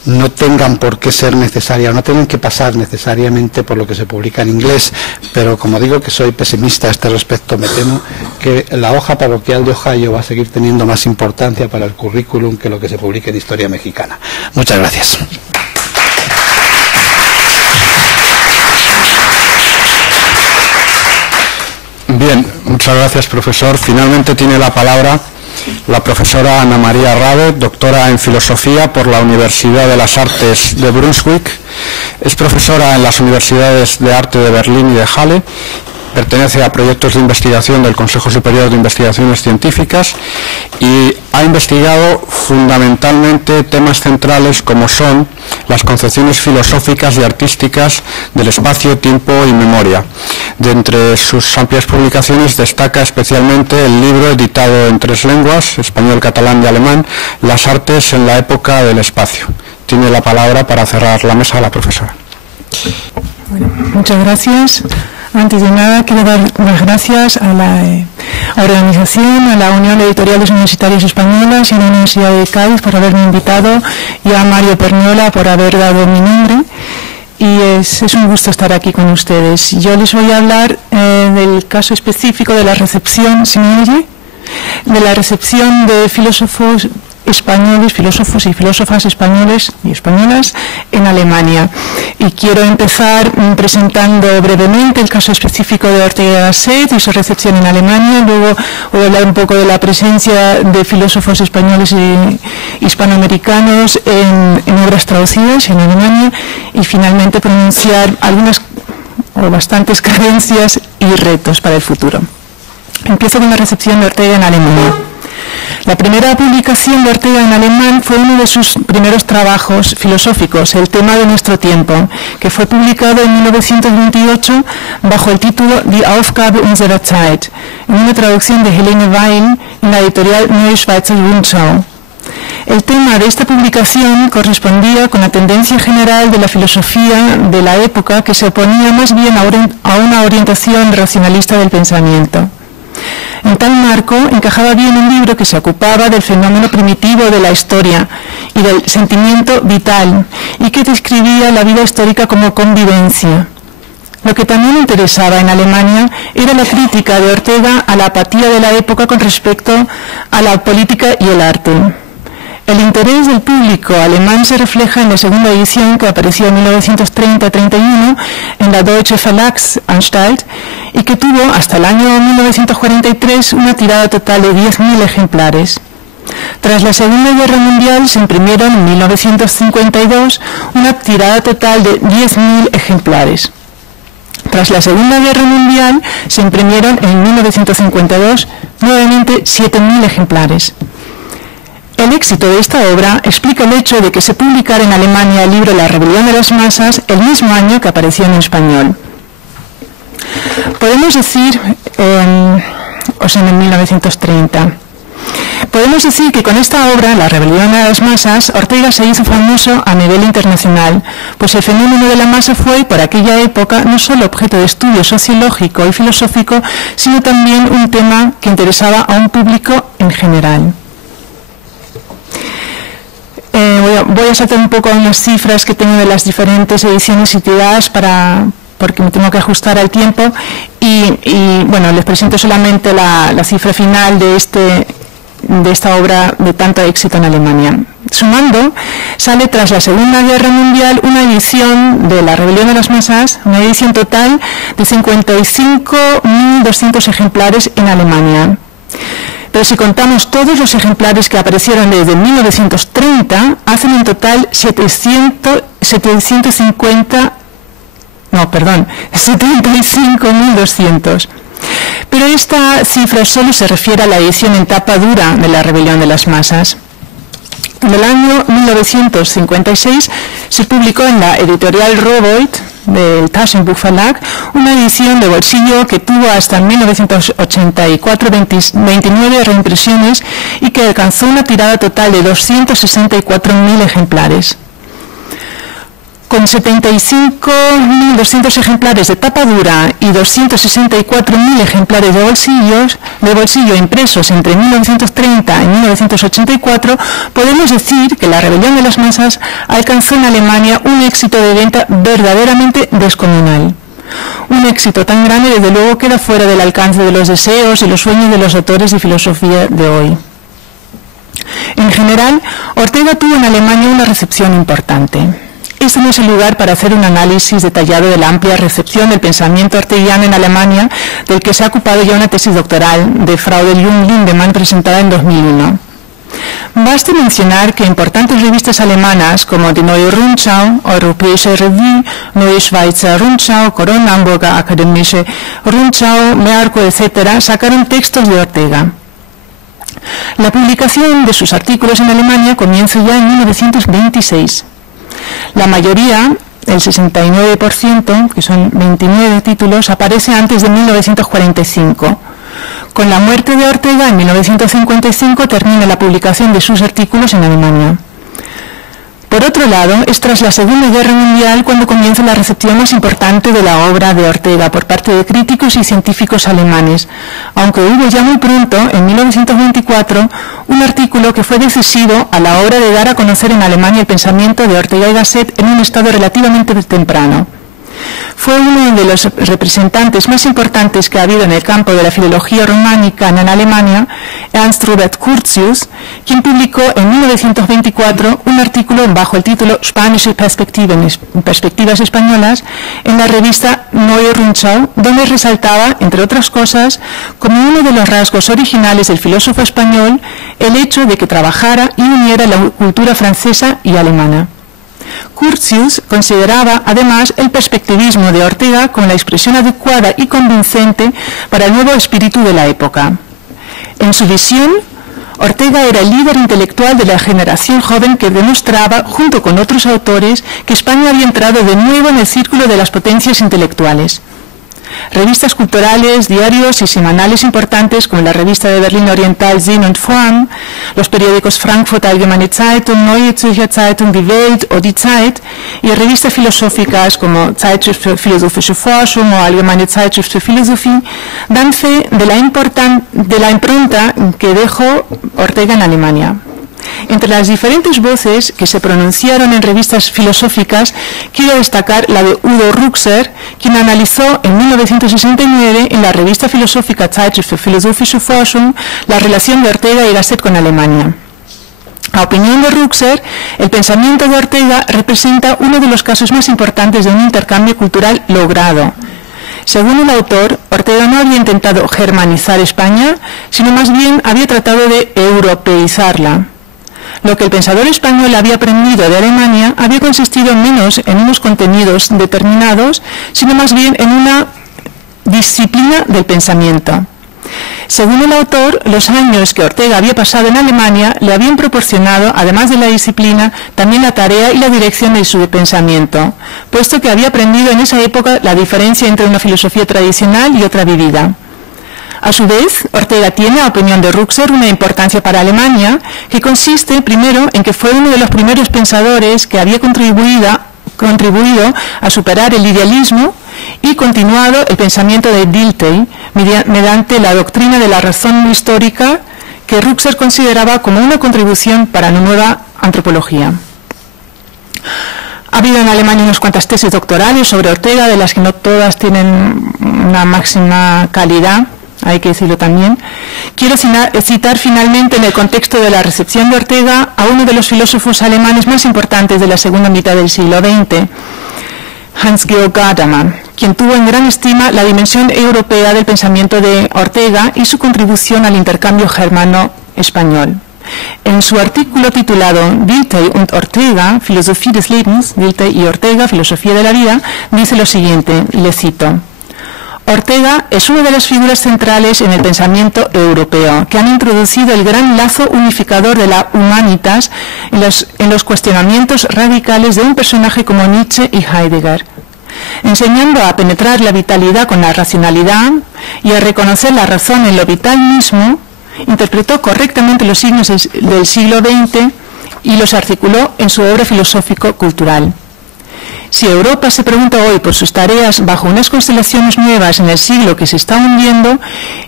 no tengan por qué ser necesarios, no tengan que pasar necesariamente por lo que se publica en inglés, pero como digo que soy pesimista a este respecto, me temo que la hoja parroquial de Ohio va a seguir teniendo más importancia para el currículum que lo que se publique en historia mexicana. Muchas gracias. Bien, muchas gracias, profesor. Finalmente tiene la palabra la profesora Ana María Rabe, doctora en Filosofía por la Universidad de las Artes de Brunswick. Es profesora en las Universidades de Arte de Berlín y de Halle. Pertenece a proyectos de investigación del Consejo Superior de Investigaciones Científicas y ha investigado fundamentalmente temas centrales como son las concepciones filosóficas y artísticas del espacio, tiempo y memoria. De entre sus amplias publicaciones destaca especialmente el libro editado en 3 lenguas, español, catalán y alemán, Las artes en la época del espacio. Tiene la palabra para cerrar la mesa la profesora. Bueno, muchas gracias. Antes de nada, quiero dar las gracias a la organización, a la Unión de Editoriales Universitarias Españolas y a la Universidad de Cádiz por haberme invitado y a Mario Pernola por haber dado mi nombre. Y es un gusto estar aquí con ustedes. Yo les voy a hablar del caso específico de la recepción, ¿se me oye? De la recepción de filósofos españoles, filósofos y filósofas españoles y españolas en Alemania. Y quiero empezar presentando brevemente el caso específico de Ortega y Gasset y su recepción en Alemania. Luego voy a hablar un poco de la presencia de filósofos españoles y hispanoamericanos en obras traducidas en Alemania y finalmente pronunciar algunas o bastantes carencias y retos para el futuro. Empiezo con la recepción de Ortega en Alemania. La primera publicación de Ortega en alemán fue uno de sus primeros trabajos filosóficos, El tema de nuestro tiempo, que fue publicado en 1928 bajo el título Die Aufgabe unserer Zeit, en una traducción de Helene Wein en la editorial Neue Schweizer Rundschau. El tema de esta publicación correspondía con la tendencia general de la filosofía de la época, que se oponía más bien a una orientación racionalista del pensamiento. En tal marco encajaba bien un libro que se ocupaba del fenómeno primitivo de la historia y del sentimiento vital y que describía la vida histórica como convivencia. Lo que también interesaba en Alemania era la crítica de Ortega a la apatía de la época con respecto a la política y el arte. El interés del público alemán se refleja en la segunda edición que apareció en 1930-31 en la Deutsche Verlagsanstalt y que tuvo hasta el año 1943 una tirada total de 10.000 ejemplares. Tras la Segunda Guerra Mundial se imprimieron en 1952 una tirada total de 10.000 ejemplares. Tras la Segunda Guerra Mundial se imprimieron en 1952 nuevamente 7.000 ejemplares. El éxito de esta obra explica el hecho de que se publicara en Alemania el libro La rebelión de las masas el mismo año que apareció en español. Podemos decir, en 1930, podemos decir que con esta obra, La rebelión de las masas, Ortega se hizo famoso a nivel internacional, pues el fenómeno de la masa fue, por aquella época, no solo objeto de estudio sociológico y filosófico, sino también un tema que interesaba a un público en general. Voy a saltar un poco unas cifras que tengo de las diferentes ediciones y tiradas porque me tengo que ajustar al tiempo y bueno, les presento solamente la cifra final de esta obra de tanto éxito en Alemania. Sumando, sale tras la Segunda Guerra Mundial una edición de La Rebelión de las Masas, una edición total de 55.200 ejemplares en Alemania. Pero si contamos todos los ejemplares que aparecieron desde 1930, hacen en total 75.200. Pero esta cifra solo se refiere a la edición en tapa dura de La Rebelión de las Masas. En el año 1956 se publicó en la editorial Rowohlt del Taschenbuch Verlag una edición de bolsillo que tuvo hasta 1984 29 reimpresiones y que alcanzó una tirada total de 264.000 ejemplares. Con 75.200 ejemplares de tapa dura y 264.000 ejemplares de bolsillo impresos entre 1930 y 1984, podemos decir que La Rebelión de las Masas alcanzó en Alemania un éxito de venta verdaderamente descomunal. Un éxito tan grande, desde luego, queda fuera del alcance de los deseos y los sueños de los autores de filosofía de hoy. En general, Ortega tuvo en Alemania una recepción importante. Este no es el lugar para hacer un análisis detallado de la amplia recepción del pensamiento orteguiano en Alemania, del que se ha ocupado ya una tesis doctoral de Frau de Jung-Lindemann presentada en 2001. Baste mencionar que importantes revistas alemanas como Die Neue Rundschau, Europäische Revue, Neue Schweizer Rundschau, Corona Hamburger Akademische Rundschau, Merkur, etc., sacaron textos de Ortega. La publicación de sus artículos en Alemania comienza ya en 1926. La mayoría, el 69%, que son 29 títulos, aparece antes de 1945. Con la muerte de Ortega en 1955 termina la publicación de sus artículos en Alemania. Por otro lado, es tras la Segunda Guerra Mundial cuando comienza la recepción más importante de la obra de Ortega por parte de críticos y científicos alemanes, aunque hubo ya muy pronto, en 1924, un artículo que fue decisivo a la hora de dar a conocer en Alemania el pensamiento de Ortega y Gasset en un estado relativamente temprano. Fue uno de los representantes más importantes que ha habido en el campo de la filología románica en Alemania, Ernst Robert Curtius, quien publicó en 1924 un artículo bajo el título Spanische Perspectivas Españolas en la revista Neue Rundschau, donde resaltaba, entre otras cosas, como uno de los rasgos originales del filósofo español, el hecho de que trabajara y uniera la cultura francesa y alemana. Curtius consideraba además el perspectivismo de Ortega como la expresión adecuada y convincente para el nuevo espíritu de la época. En su visión, Ortega era el líder intelectual de la generación joven que demostraba, junto con otros autores, que España había entrado de nuevo en el círculo de las potencias intelectuales. Revistas culturales, diarios y semanales importantes como la revista de Berlín Oriental Sinn und Form, los periódicos Frankfurt Allgemeine Zeitung, Neue Zürcher Zeitung, Die Welt o Die Zeit, y revistas filosóficas como Zeitschrift für Philosophische Forschung o Allgemeine Zeitschrift für Philosophie, dan fe de la impronta que dejó Ortega en Alemania. Entre las diferentes voces que se pronunciaron en revistas filosóficas, quiero destacar la de Udo Ruckser, quien analizó en 1969 en la revista filosófica Zeitschrift für Philosophische Forschung la relación de Ortega y Gasset con Alemania. A opinión de Ruckser, el pensamiento de Ortega representa uno de los casos más importantes de un intercambio cultural logrado. Según el autor, Ortega no había intentado germanizar España, sino más bien había tratado de europeizarla. Lo que el pensador español había aprendido de Alemania había consistido menos en unos contenidos determinados, sino más bien en una disciplina del pensamiento. Según el autor, los años que Ortega había pasado en Alemania le habían proporcionado, además de la disciplina, también la tarea y la dirección de su pensamiento, puesto que había aprendido en esa época la diferencia entre una filosofía tradicional y otra vivida. A su vez, Ortega tiene, a opinión de Ruckser, una importancia para Alemania que consiste, primero, en que fue uno de los primeros pensadores que había contribuido a superar el idealismo y continuado el pensamiento de Dilthey mediante la doctrina de la razón histórica que Ruckser consideraba como una contribución para la nueva antropología. Ha habido en Alemania unas cuantas tesis doctorales sobre Ortega, de las que no todas tienen una máxima calidad, hay que decirlo también, Quiero citar finalmente, en el contexto de la recepción de Ortega, a uno de los filósofos alemanes más importantes de la segunda mitad del siglo XX, Hans-Georg Gadamer, quien tuvo en gran estima la dimensión europea del pensamiento de Ortega y su contribución al intercambio germano-español. En su artículo titulado Dilthey und Ortega, Filosofía des Lebens, Dilthey y Ortega, Filosofía de la Vida, dice lo siguiente, le cito: Ortega es una de las figuras centrales en el pensamiento europeo, que han introducido el gran lazo unificador de la humanitas en los cuestionamientos radicales de un personaje como Nietzsche y Heidegger, enseñando a penetrar la vitalidad con la racionalidad y a reconocer la razón en lo vital mismo. Interpretó correctamente los signos del siglo XX y los articuló en su obra filosófico-cultural. Si Europa se pregunta hoy por sus tareas bajo unas constelaciones nuevas en el siglo que se está hundiendo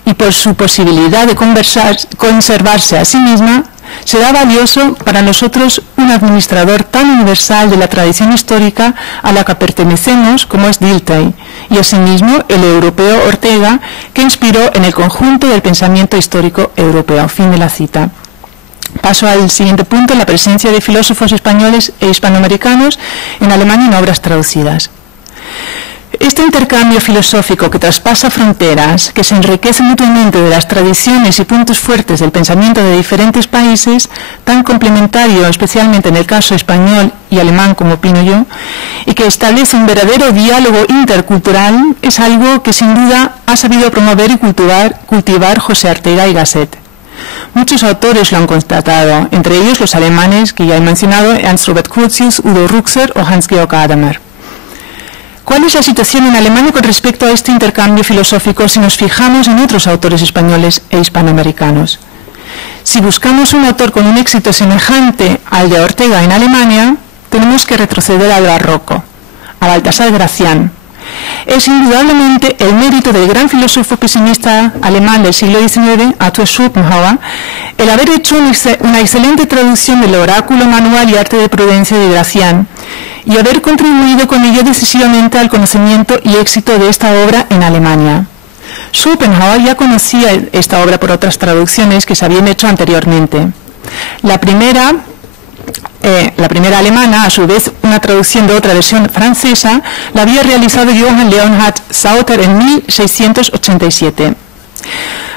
y por su posibilidad de conservarse a sí misma, será valioso para nosotros un administrador tan universal de la tradición histórica a la que pertenecemos como es Dilthey, y asimismo el europeo Ortega, que inspiró en el conjunto del pensamiento histórico europeo. Fin de la cita. Paso al siguiente punto, la presencia de filósofos españoles e hispanoamericanos en Alemania en obras traducidas. Este intercambio filosófico que traspasa fronteras, que se enriquece mutuamente de las tradiciones y puntos fuertes del pensamiento de diferentes países, tan complementario especialmente en el caso español y alemán como opino yo, y que establece un verdadero diálogo intercultural, es algo que sin duda ha sabido promover y cultivar José Ortega y Gasset. Muchos autores lo han constatado, entre ellos los alemanes que ya he mencionado, Ernst Robert Curtius, Udo Ruckser o Hans-Georg Gadamer. ¿Cuál es la situación en Alemania con respecto a este intercambio filosófico si nos fijamos en otros autores españoles e hispanoamericanos? Si buscamos un autor con un éxito semejante al de Ortega en Alemania, tenemos que retroceder al barroco, a Baltasar Gracián. Es indudablemente el mérito del gran filósofo pesimista alemán del siglo XIX, Arthur Schopenhauer, el haber hecho una excelente traducción del oráculo manual y arte de prudencia de Gracián, y haber contribuido con ello decisivamente al conocimiento y éxito de esta obra en Alemania. Schopenhauer ya conocía esta obra por otras traducciones que se habían hecho anteriormente. La primera alemana, a su vez una traducción de otra versión francesa, la había realizado Johann Leonhard Sauter en 1687.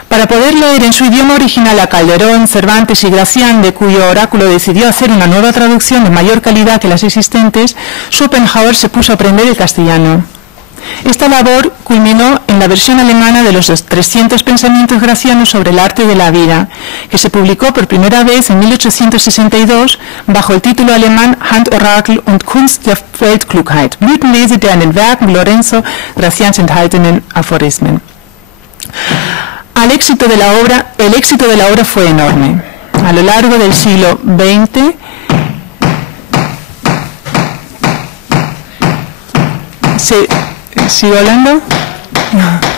Para poder leer en su idioma original a Calderón, Cervantes y Gracián, de cuyo oráculo decidió hacer una nueva traducción de mayor calidad que las existentes, Schopenhauer se puso a aprender el castellano. Esta labor culminó en la versión alemana de los 300 pensamientos gracianos sobre el arte de la vida, que se publicó por primera vez en 1862 bajo el título alemán Handorakel und Kunst der Weltklugheit, Blütenlese der in den Werken Lorenzo Gracians enthaltenen Aphorismen. El éxito de la obra fue enorme. A lo largo del siglo XX, ¿sigo hablando? No.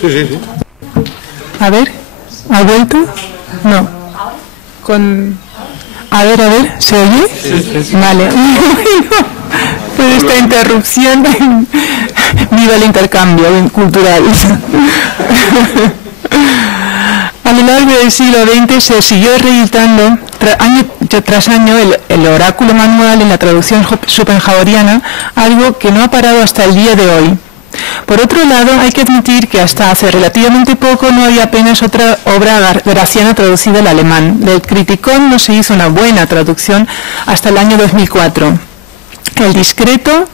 Sí. A ver, ¿ha vuelto? No. A ver, ¿se oye? Sí. Vale. Pues esta interrupción. Viva el intercambio cultural. A lo largo del siglo XX se siguió reeditando año tras año el oráculo manual en la traducción schopenhaueriana, algo que no ha parado hasta el día de hoy. Por otro lado, hay que admitir que hasta hace relativamente poco no había apenas otra obra graciana traducida al alemán. Del Criticón no se hizo una buena traducción hasta el año 2004. El Discreto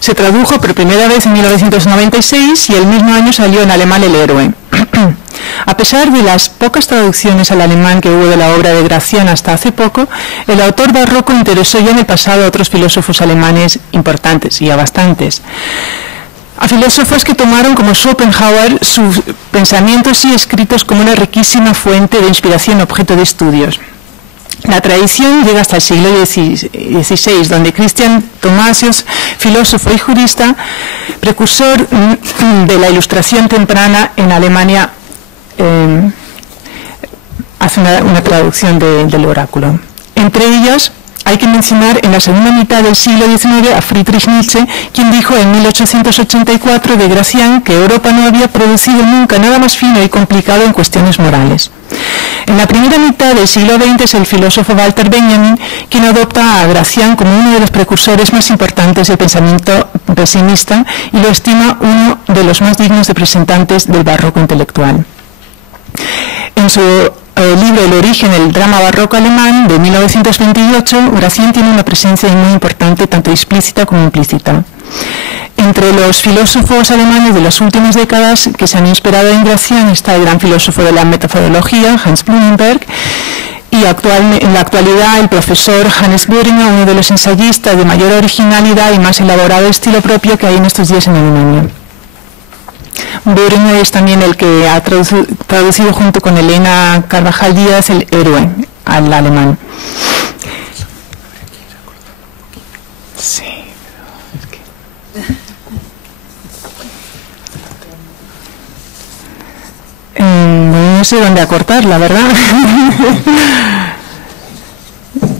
se tradujo por primera vez en 1996 y el mismo año salió en alemán El Héroe. A pesar de las pocas traducciones al alemán que hubo de la obra de Gracián hasta hace poco, el autor barroco interesó ya en el pasado a otros filósofos alemanes importantes, y a bastantes. A filósofos que tomaron como Schopenhauer sus pensamientos y escritos como una riquísima fuente de inspiración objeto de estudios. La tradición llega hasta el siglo XVI, donde Christian Thomasius, filósofo y jurista, precursor de la Ilustración temprana en Alemania, hace una traducción del oráculo. Entre ellas, hay que mencionar en la segunda mitad del siglo XIX a Friedrich Nietzsche, quien dijo en 1884 de Gracián que Europa no había producido nunca nada más fino y complicado en cuestiones morales. En la primera mitad del siglo XX es el filósofo Walter Benjamin quien adopta a Gracián como uno de los precursores más importantes del pensamiento pesimista y lo estima uno de los más dignos representantes del barroco intelectual. En su libro El origen del drama barroco alemán de 1928, Gracián tiene una presencia muy importante, tanto explícita como implícita. Entre los filósofos alemanes de las últimas décadas que se han inspirado en Gracián está el gran filósofo de la metafodología, Hans Blumenberg, y en la actualidad el profesor Hannes Böhringer, uno de los ensayistas de mayor originalidad y más elaborado estilo propio que hay en estos días en Alemania. Böhringer es también el que ha traducido junto con Elena Carvajal Díaz El Héroe al alemán. Sí, no sé dónde acortar, la verdad.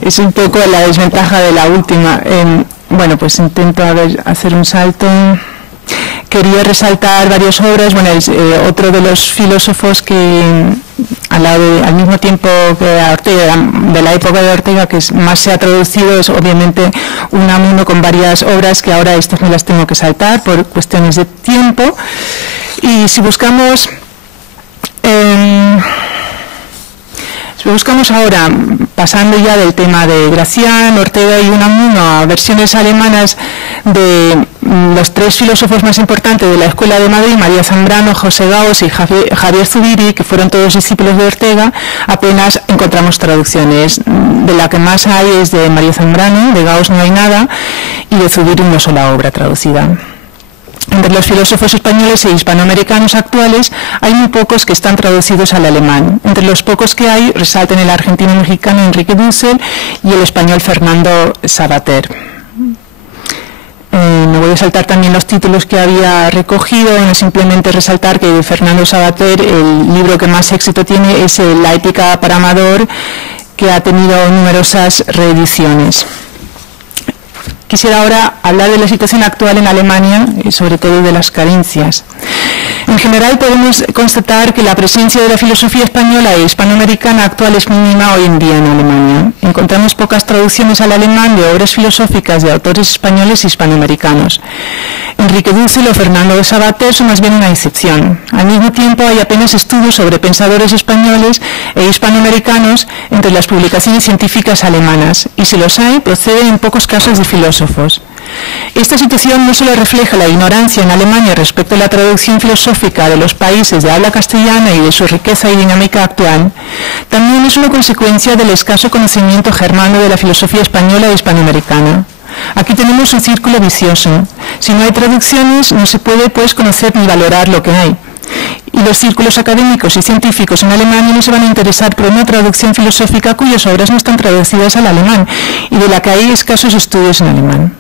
Es un poco la desventaja de la última. Bueno, pues intento hacer un salto. Quería resaltar varias obras. Bueno, otro de los filósofos que al mismo tiempo que Ortega, de la época de Ortega, que más se ha traducido, es obviamente Unamuno, con varias obras que ahora estas me las tengo que saltar por cuestiones de tiempo. Y si buscamos ahora, pasando ya del tema de Gracián, Ortega y Unamuno a versiones alemanas de los tres filósofos más importantes de la Escuela de Madrid, María Zambrano, José Gauss y Javier Zubiri, que fueron todos discípulos de Ortega, apenas encontramos traducciones. De la que más hay es de María Zambrano, de Gauss no hay nada, y de Zubiri una sola obra traducida. Entre los filósofos españoles e hispanoamericanos actuales hay muy pocos que están traducidos al alemán. Entre los pocos que hay resaltan el argentino-mexicano Enrique Dussel y el español Fernando Savater. Me voy a saltar también los títulos que había recogido, no simplemente resaltar que de Fernando Savater el libro que más éxito tiene es La ética para Amador, que ha tenido numerosas reediciones. Quisiera ahora hablar de la situación actual en Alemania y sobre todo de las carencias. En general podemos constatar que la presencia de la filosofía española e hispanoamericana actual es mínima hoy en día en Alemania. Encontramos pocas traducciones al alemán de obras filosóficas de autores españoles e hispanoamericanos. Enrique Dussel o Fernando de Savater son más bien una excepción. Al mismo tiempo hay apenas estudios sobre pensadores españoles e hispanoamericanos entre las publicaciones científicas alemanas, y si los hay, proceden en pocos casos de filósofos. Esta situación no solo refleja la ignorancia en Alemania respecto a la traducción filosófica de los países de habla castellana y de su riqueza y dinámica actual, también es una consecuencia del escaso conocimiento germano de la filosofía española e hispanoamericana. Aquí tenemos un círculo vicioso. Si no hay traducciones, no se puede pues conocer ni valorar lo que hay. Y los círculos académicos y científicos en Alemania no se van a interesar por una traducción filosófica cuyas obras no están traducidas al alemán y de la que hay escasos estudios en alemán.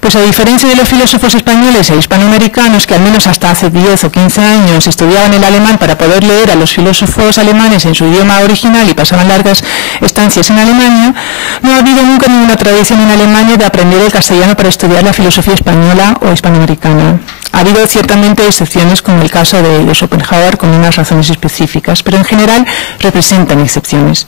Pues a diferencia de los filósofos españoles e hispanoamericanos que al menos hasta hace 10 o 15 años estudiaban el alemán para poder leer a los filósofos alemanes en su idioma original y pasaban largas estancias en Alemania, no ha habido nunca ninguna tradición en Alemania de aprender el castellano para estudiar la filosofía española o hispanoamericana. Ha habido ciertamente excepciones como el caso de Schopenhauer con unas razones específicas, pero en general representan excepciones.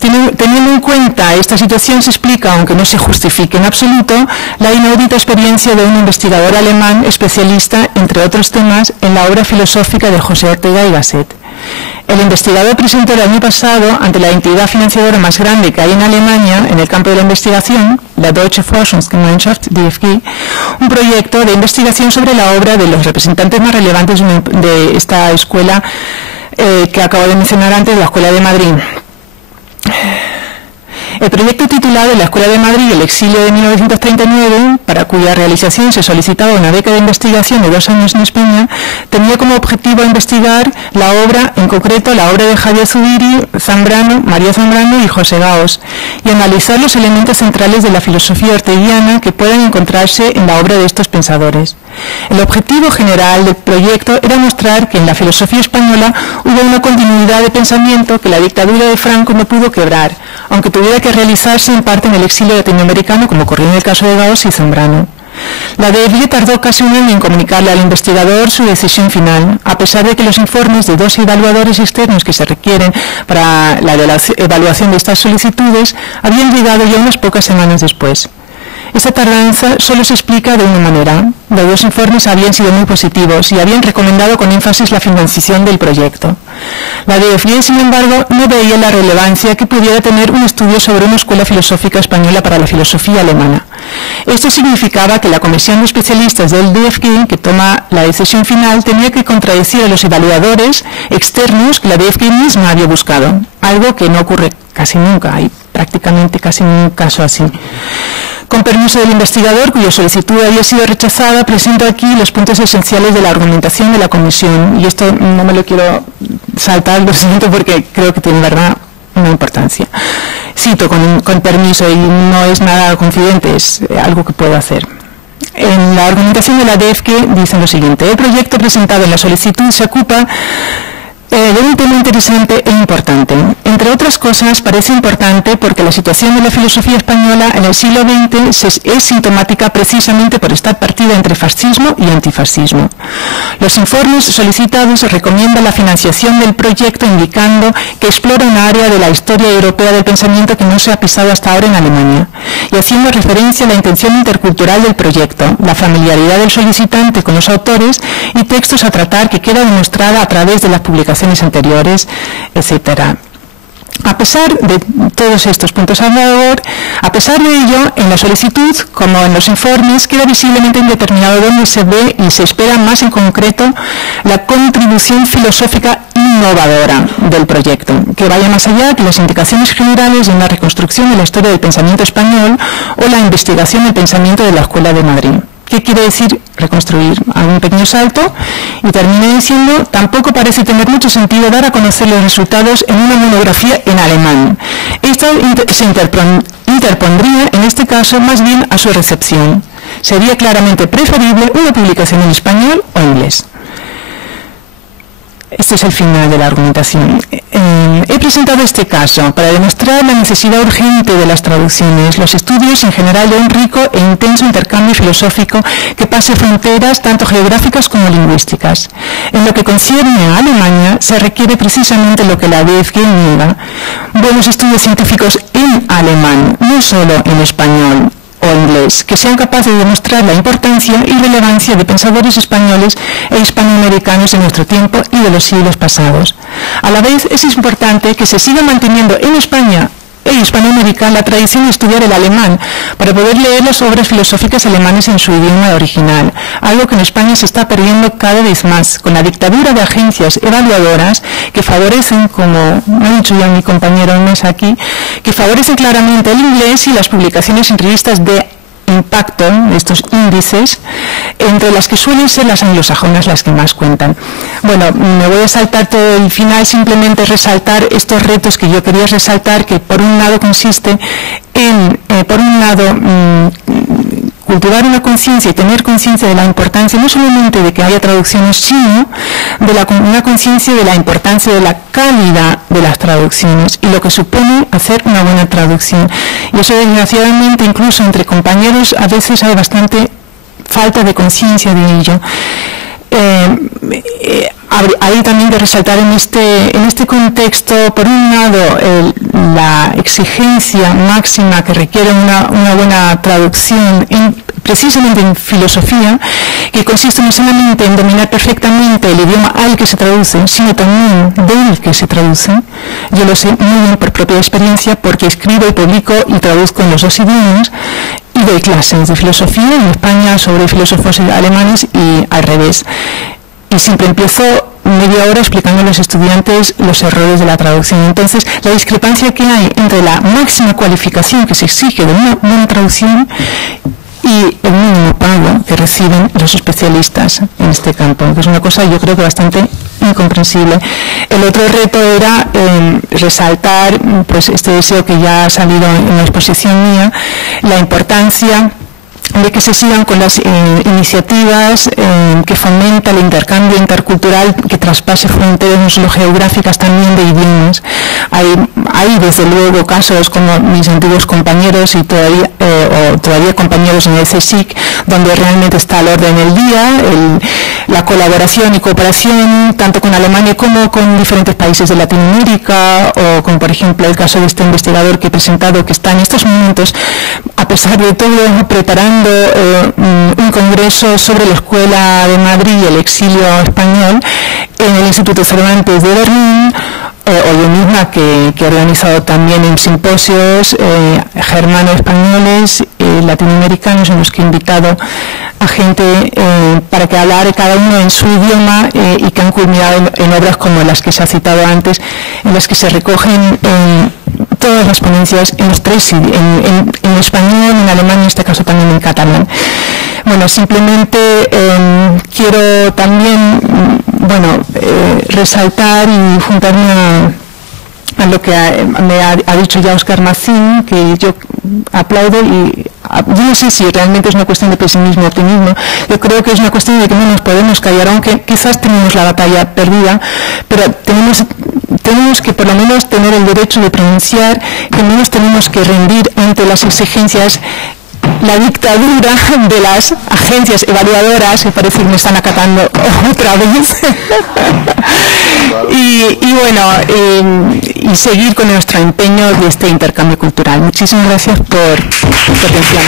Teniendo en cuenta esta situación se explica, aunque no se justifique en absoluto, la inaudita experiencia de un investigador alemán especialista, entre otros temas, en la obra filosófica de José Ortega y Gasset. El investigador presentó el año pasado, ante la entidad financiadora más grande que hay en Alemania en el campo de la investigación, la Deutsche Forschungsgemeinschaft, DFG, un proyecto de investigación sobre la obra de los representantes más relevantes de esta escuela que acabo de mencionar antes, la Escuela de Madrid. El proyecto titulado La Escuela de Madrid y el exilio de 1939, para cuya realización se solicitaba una beca de investigación de 2 años en España, tenía como objetivo investigar la obra, en concreto la obra de Javier Zubiri, María Zambrano y José Gaos, y analizar los elementos centrales de la filosofía orteguiana que puedan encontrarse en la obra de estos pensadores. El objetivo general del proyecto era mostrar que en la filosofía española hubo una continuidad de pensamiento que la dictadura de Franco no pudo quebrar, aunque tuviera que realizarse en parte en el exilio latinoamericano, como ocurrió en el caso de Gaos y Zambrano. La DFG tardó casi un año en comunicarle al investigador su decisión final, a pesar de que los informes de 2 evaluadores externos que se requieren para la evaluación de estas solicitudes habían llegado ya unas pocas semanas después. Esta tardanza solo se explica de una manera. Los 2 informes habían sido muy positivos y habían recomendado con énfasis la financiación del proyecto. La DFG, sin embargo, no veía la relevancia que pudiera tener un estudio sobre una escuela filosófica española para la filosofía alemana. Esto significaba que la comisión de especialistas del DFG, que toma la decisión final, tenía que contradecir a los evaluadores externos que la DFG misma había buscado, algo que no ocurre casi nunca, hay prácticamente casi ningún caso así. Con permiso del investigador, cuya solicitud había sido rechazada, presento aquí los puntos esenciales de la argumentación de la comisión. Y esto no me lo quiero saltar, lo siento, porque creo que tiene, verdad, una importancia. Cito con permiso, y no es nada confidente, es algo que puedo hacer. En la argumentación de la DFG dicen lo siguiente: el proyecto presentado en la solicitud se ocupa de un tema interesante e importante. Entre otras cosas, parece importante porque la situación de la filosofía española en el siglo XX es sintomática precisamente por estar partida entre fascismo y antifascismo. Los informes solicitados recomiendan la financiación del proyecto indicando que explora una área de la historia europea del pensamiento que no se ha pisado hasta ahora en Alemania, y haciendo referencia a la intención intercultural del proyecto, la familiaridad del solicitante con los autores y textos a tratar que queda demostrada a través de las publicaciones anteriores, etcétera. A pesar de todos estos puntos a favor, a pesar de ello, en la solicitud, como en los informes, queda visiblemente indeterminado dónde se ve y se espera más en concreto la contribución filosófica innovadora del proyecto, que vaya más allá que las indicaciones generales de una reconstrucción de la historia del pensamiento español o la investigación del pensamiento de la Escuela de Madrid. ¿Qué quiere decir reconstruir? Hago un pequeño salto y termino diciendo: tampoco parece tener mucho sentido dar a conocer los resultados en una monografía en alemán. Esta se interpondría, en este caso, más bien a su recepción. Sería claramente preferible una publicación en español o inglés. Este es el final de la argumentación. He presentado este caso para demostrar la necesidad urgente de las traducciones, los estudios en general de un rico e intenso intercambio filosófico que pase fronteras tanto geográficas como lingüísticas. En lo que concierne a Alemania, se requiere precisamente lo que la DFG niega: buenos estudios científicos en alemán, no solo en español o inglés, que sean capaces de demostrar la importancia y relevancia de pensadores españoles e hispanoamericanos de nuestro tiempo y de los siglos pasados. A la vez, es importante que se siga manteniendo en España e Hispanoamérica la tradición de estudiar el alemán para poder leer las obras filosóficas alemanes en su idioma original, algo que en España se está perdiendo cada vez más, con la dictadura de agencias evaluadoras que favorecen, como me ha dicho ya mi compañero Inés aquí, que favorecen claramente el inglés y las publicaciones en revistas de impacto, estos índices, entre las que suelen ser las anglosajonas las que más cuentan. Bueno, me voy a saltar todo el final, simplemente resaltar estos retos que yo quería resaltar, que por un lado consiste en, por un lado, cultivar una conciencia y tener conciencia de la importancia no solamente de que haya traducciones, sino de una conciencia de la importancia de la calidad de las traducciones y lo que supone hacer una buena traducción. Y eso, desgraciadamente, incluso entre compañeros, a veces hay bastante falta de conciencia de ello. Hay también que resaltar en este contexto, por un lado, la exigencia máxima que requiere una buena traducción precisamente en filosofía, que consiste no solamente en dominar perfectamente el idioma al que se traduce, sino también del que se traduce. Yo lo sé muy bien por propia experiencia, porque escribo y publico y traduzco en los dos idiomas, y doy clases de filosofía en España sobre filósofos alemanes y al revés. Y siempre empiezo media hora explicando a los estudiantes los errores de la traducción. Entonces, la discrepancia que hay entre la máxima cualificación que se exige de una buena traducción y el mínimo pago que reciben los especialistas en este campo, que es una cosa, yo creo, que bastante incomprensible. El otro reto era resaltar, pues, este deseo que ya ha salido en la exposición mía, la importancia de que se sigan con las iniciativas que fomentan el intercambio intercultural, que traspase fronteras no solo geográficas, también de idiomas. Hay desde luego casos como mis antiguos compañeros y todavía compañeros en el CSIC, donde realmente está al orden del día la colaboración y cooperación tanto con Alemania como con diferentes países de Latinoamérica, o con, por ejemplo, el caso de este investigador que he presentado, que está en estos momentos, a pesar de todo, preparando un congreso sobre la Escuela de Madrid y el exilio español en el Instituto Cervantes de Berlín, o yo misma, que he organizado también en simposios germano-españoles, latinoamericanos, en los que he invitado a gente para que hablara cada uno en su idioma, y que han culminado en obras como las que se ha citado antes, en las que se recogen todas las ponencias en los tres idiomas, en español, en alemán y en este caso también en catalán. Bueno, simplemente quiero también resaltar y juntarme a lo que me ha dicho ya Óscar Macín, que yo aplaudo, y yo no sé si realmente es una cuestión de pesimismo o optimismo. Yo creo que es una cuestión de que no nos podemos callar, aunque quizás tenemos la batalla perdida, pero tenemos que por lo menos tener el derecho de pronunciar, que no nos tenemos que rendir ante las exigencias, la dictadura de las agencias evaluadoras, que parece que me están acatando otra vez, y seguir con nuestro empeño de este intercambio cultural. Muchísimas gracias por su atención.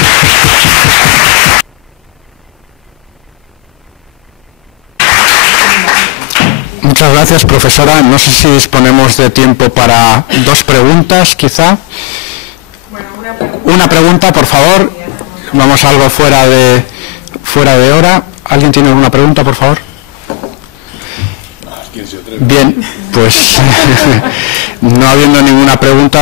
Muchas gracias, profesora. No sé si disponemos de tiempo para dos preguntas, quizá. Una pregunta, por favor. Vamos a algo fuera de hora. ¿Alguien tiene alguna pregunta, por favor? Bien, pues no habiendo ninguna pregunta,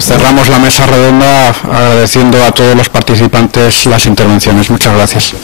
cerramos la mesa redonda agradeciendo a todos los participantes las intervenciones. Muchas gracias.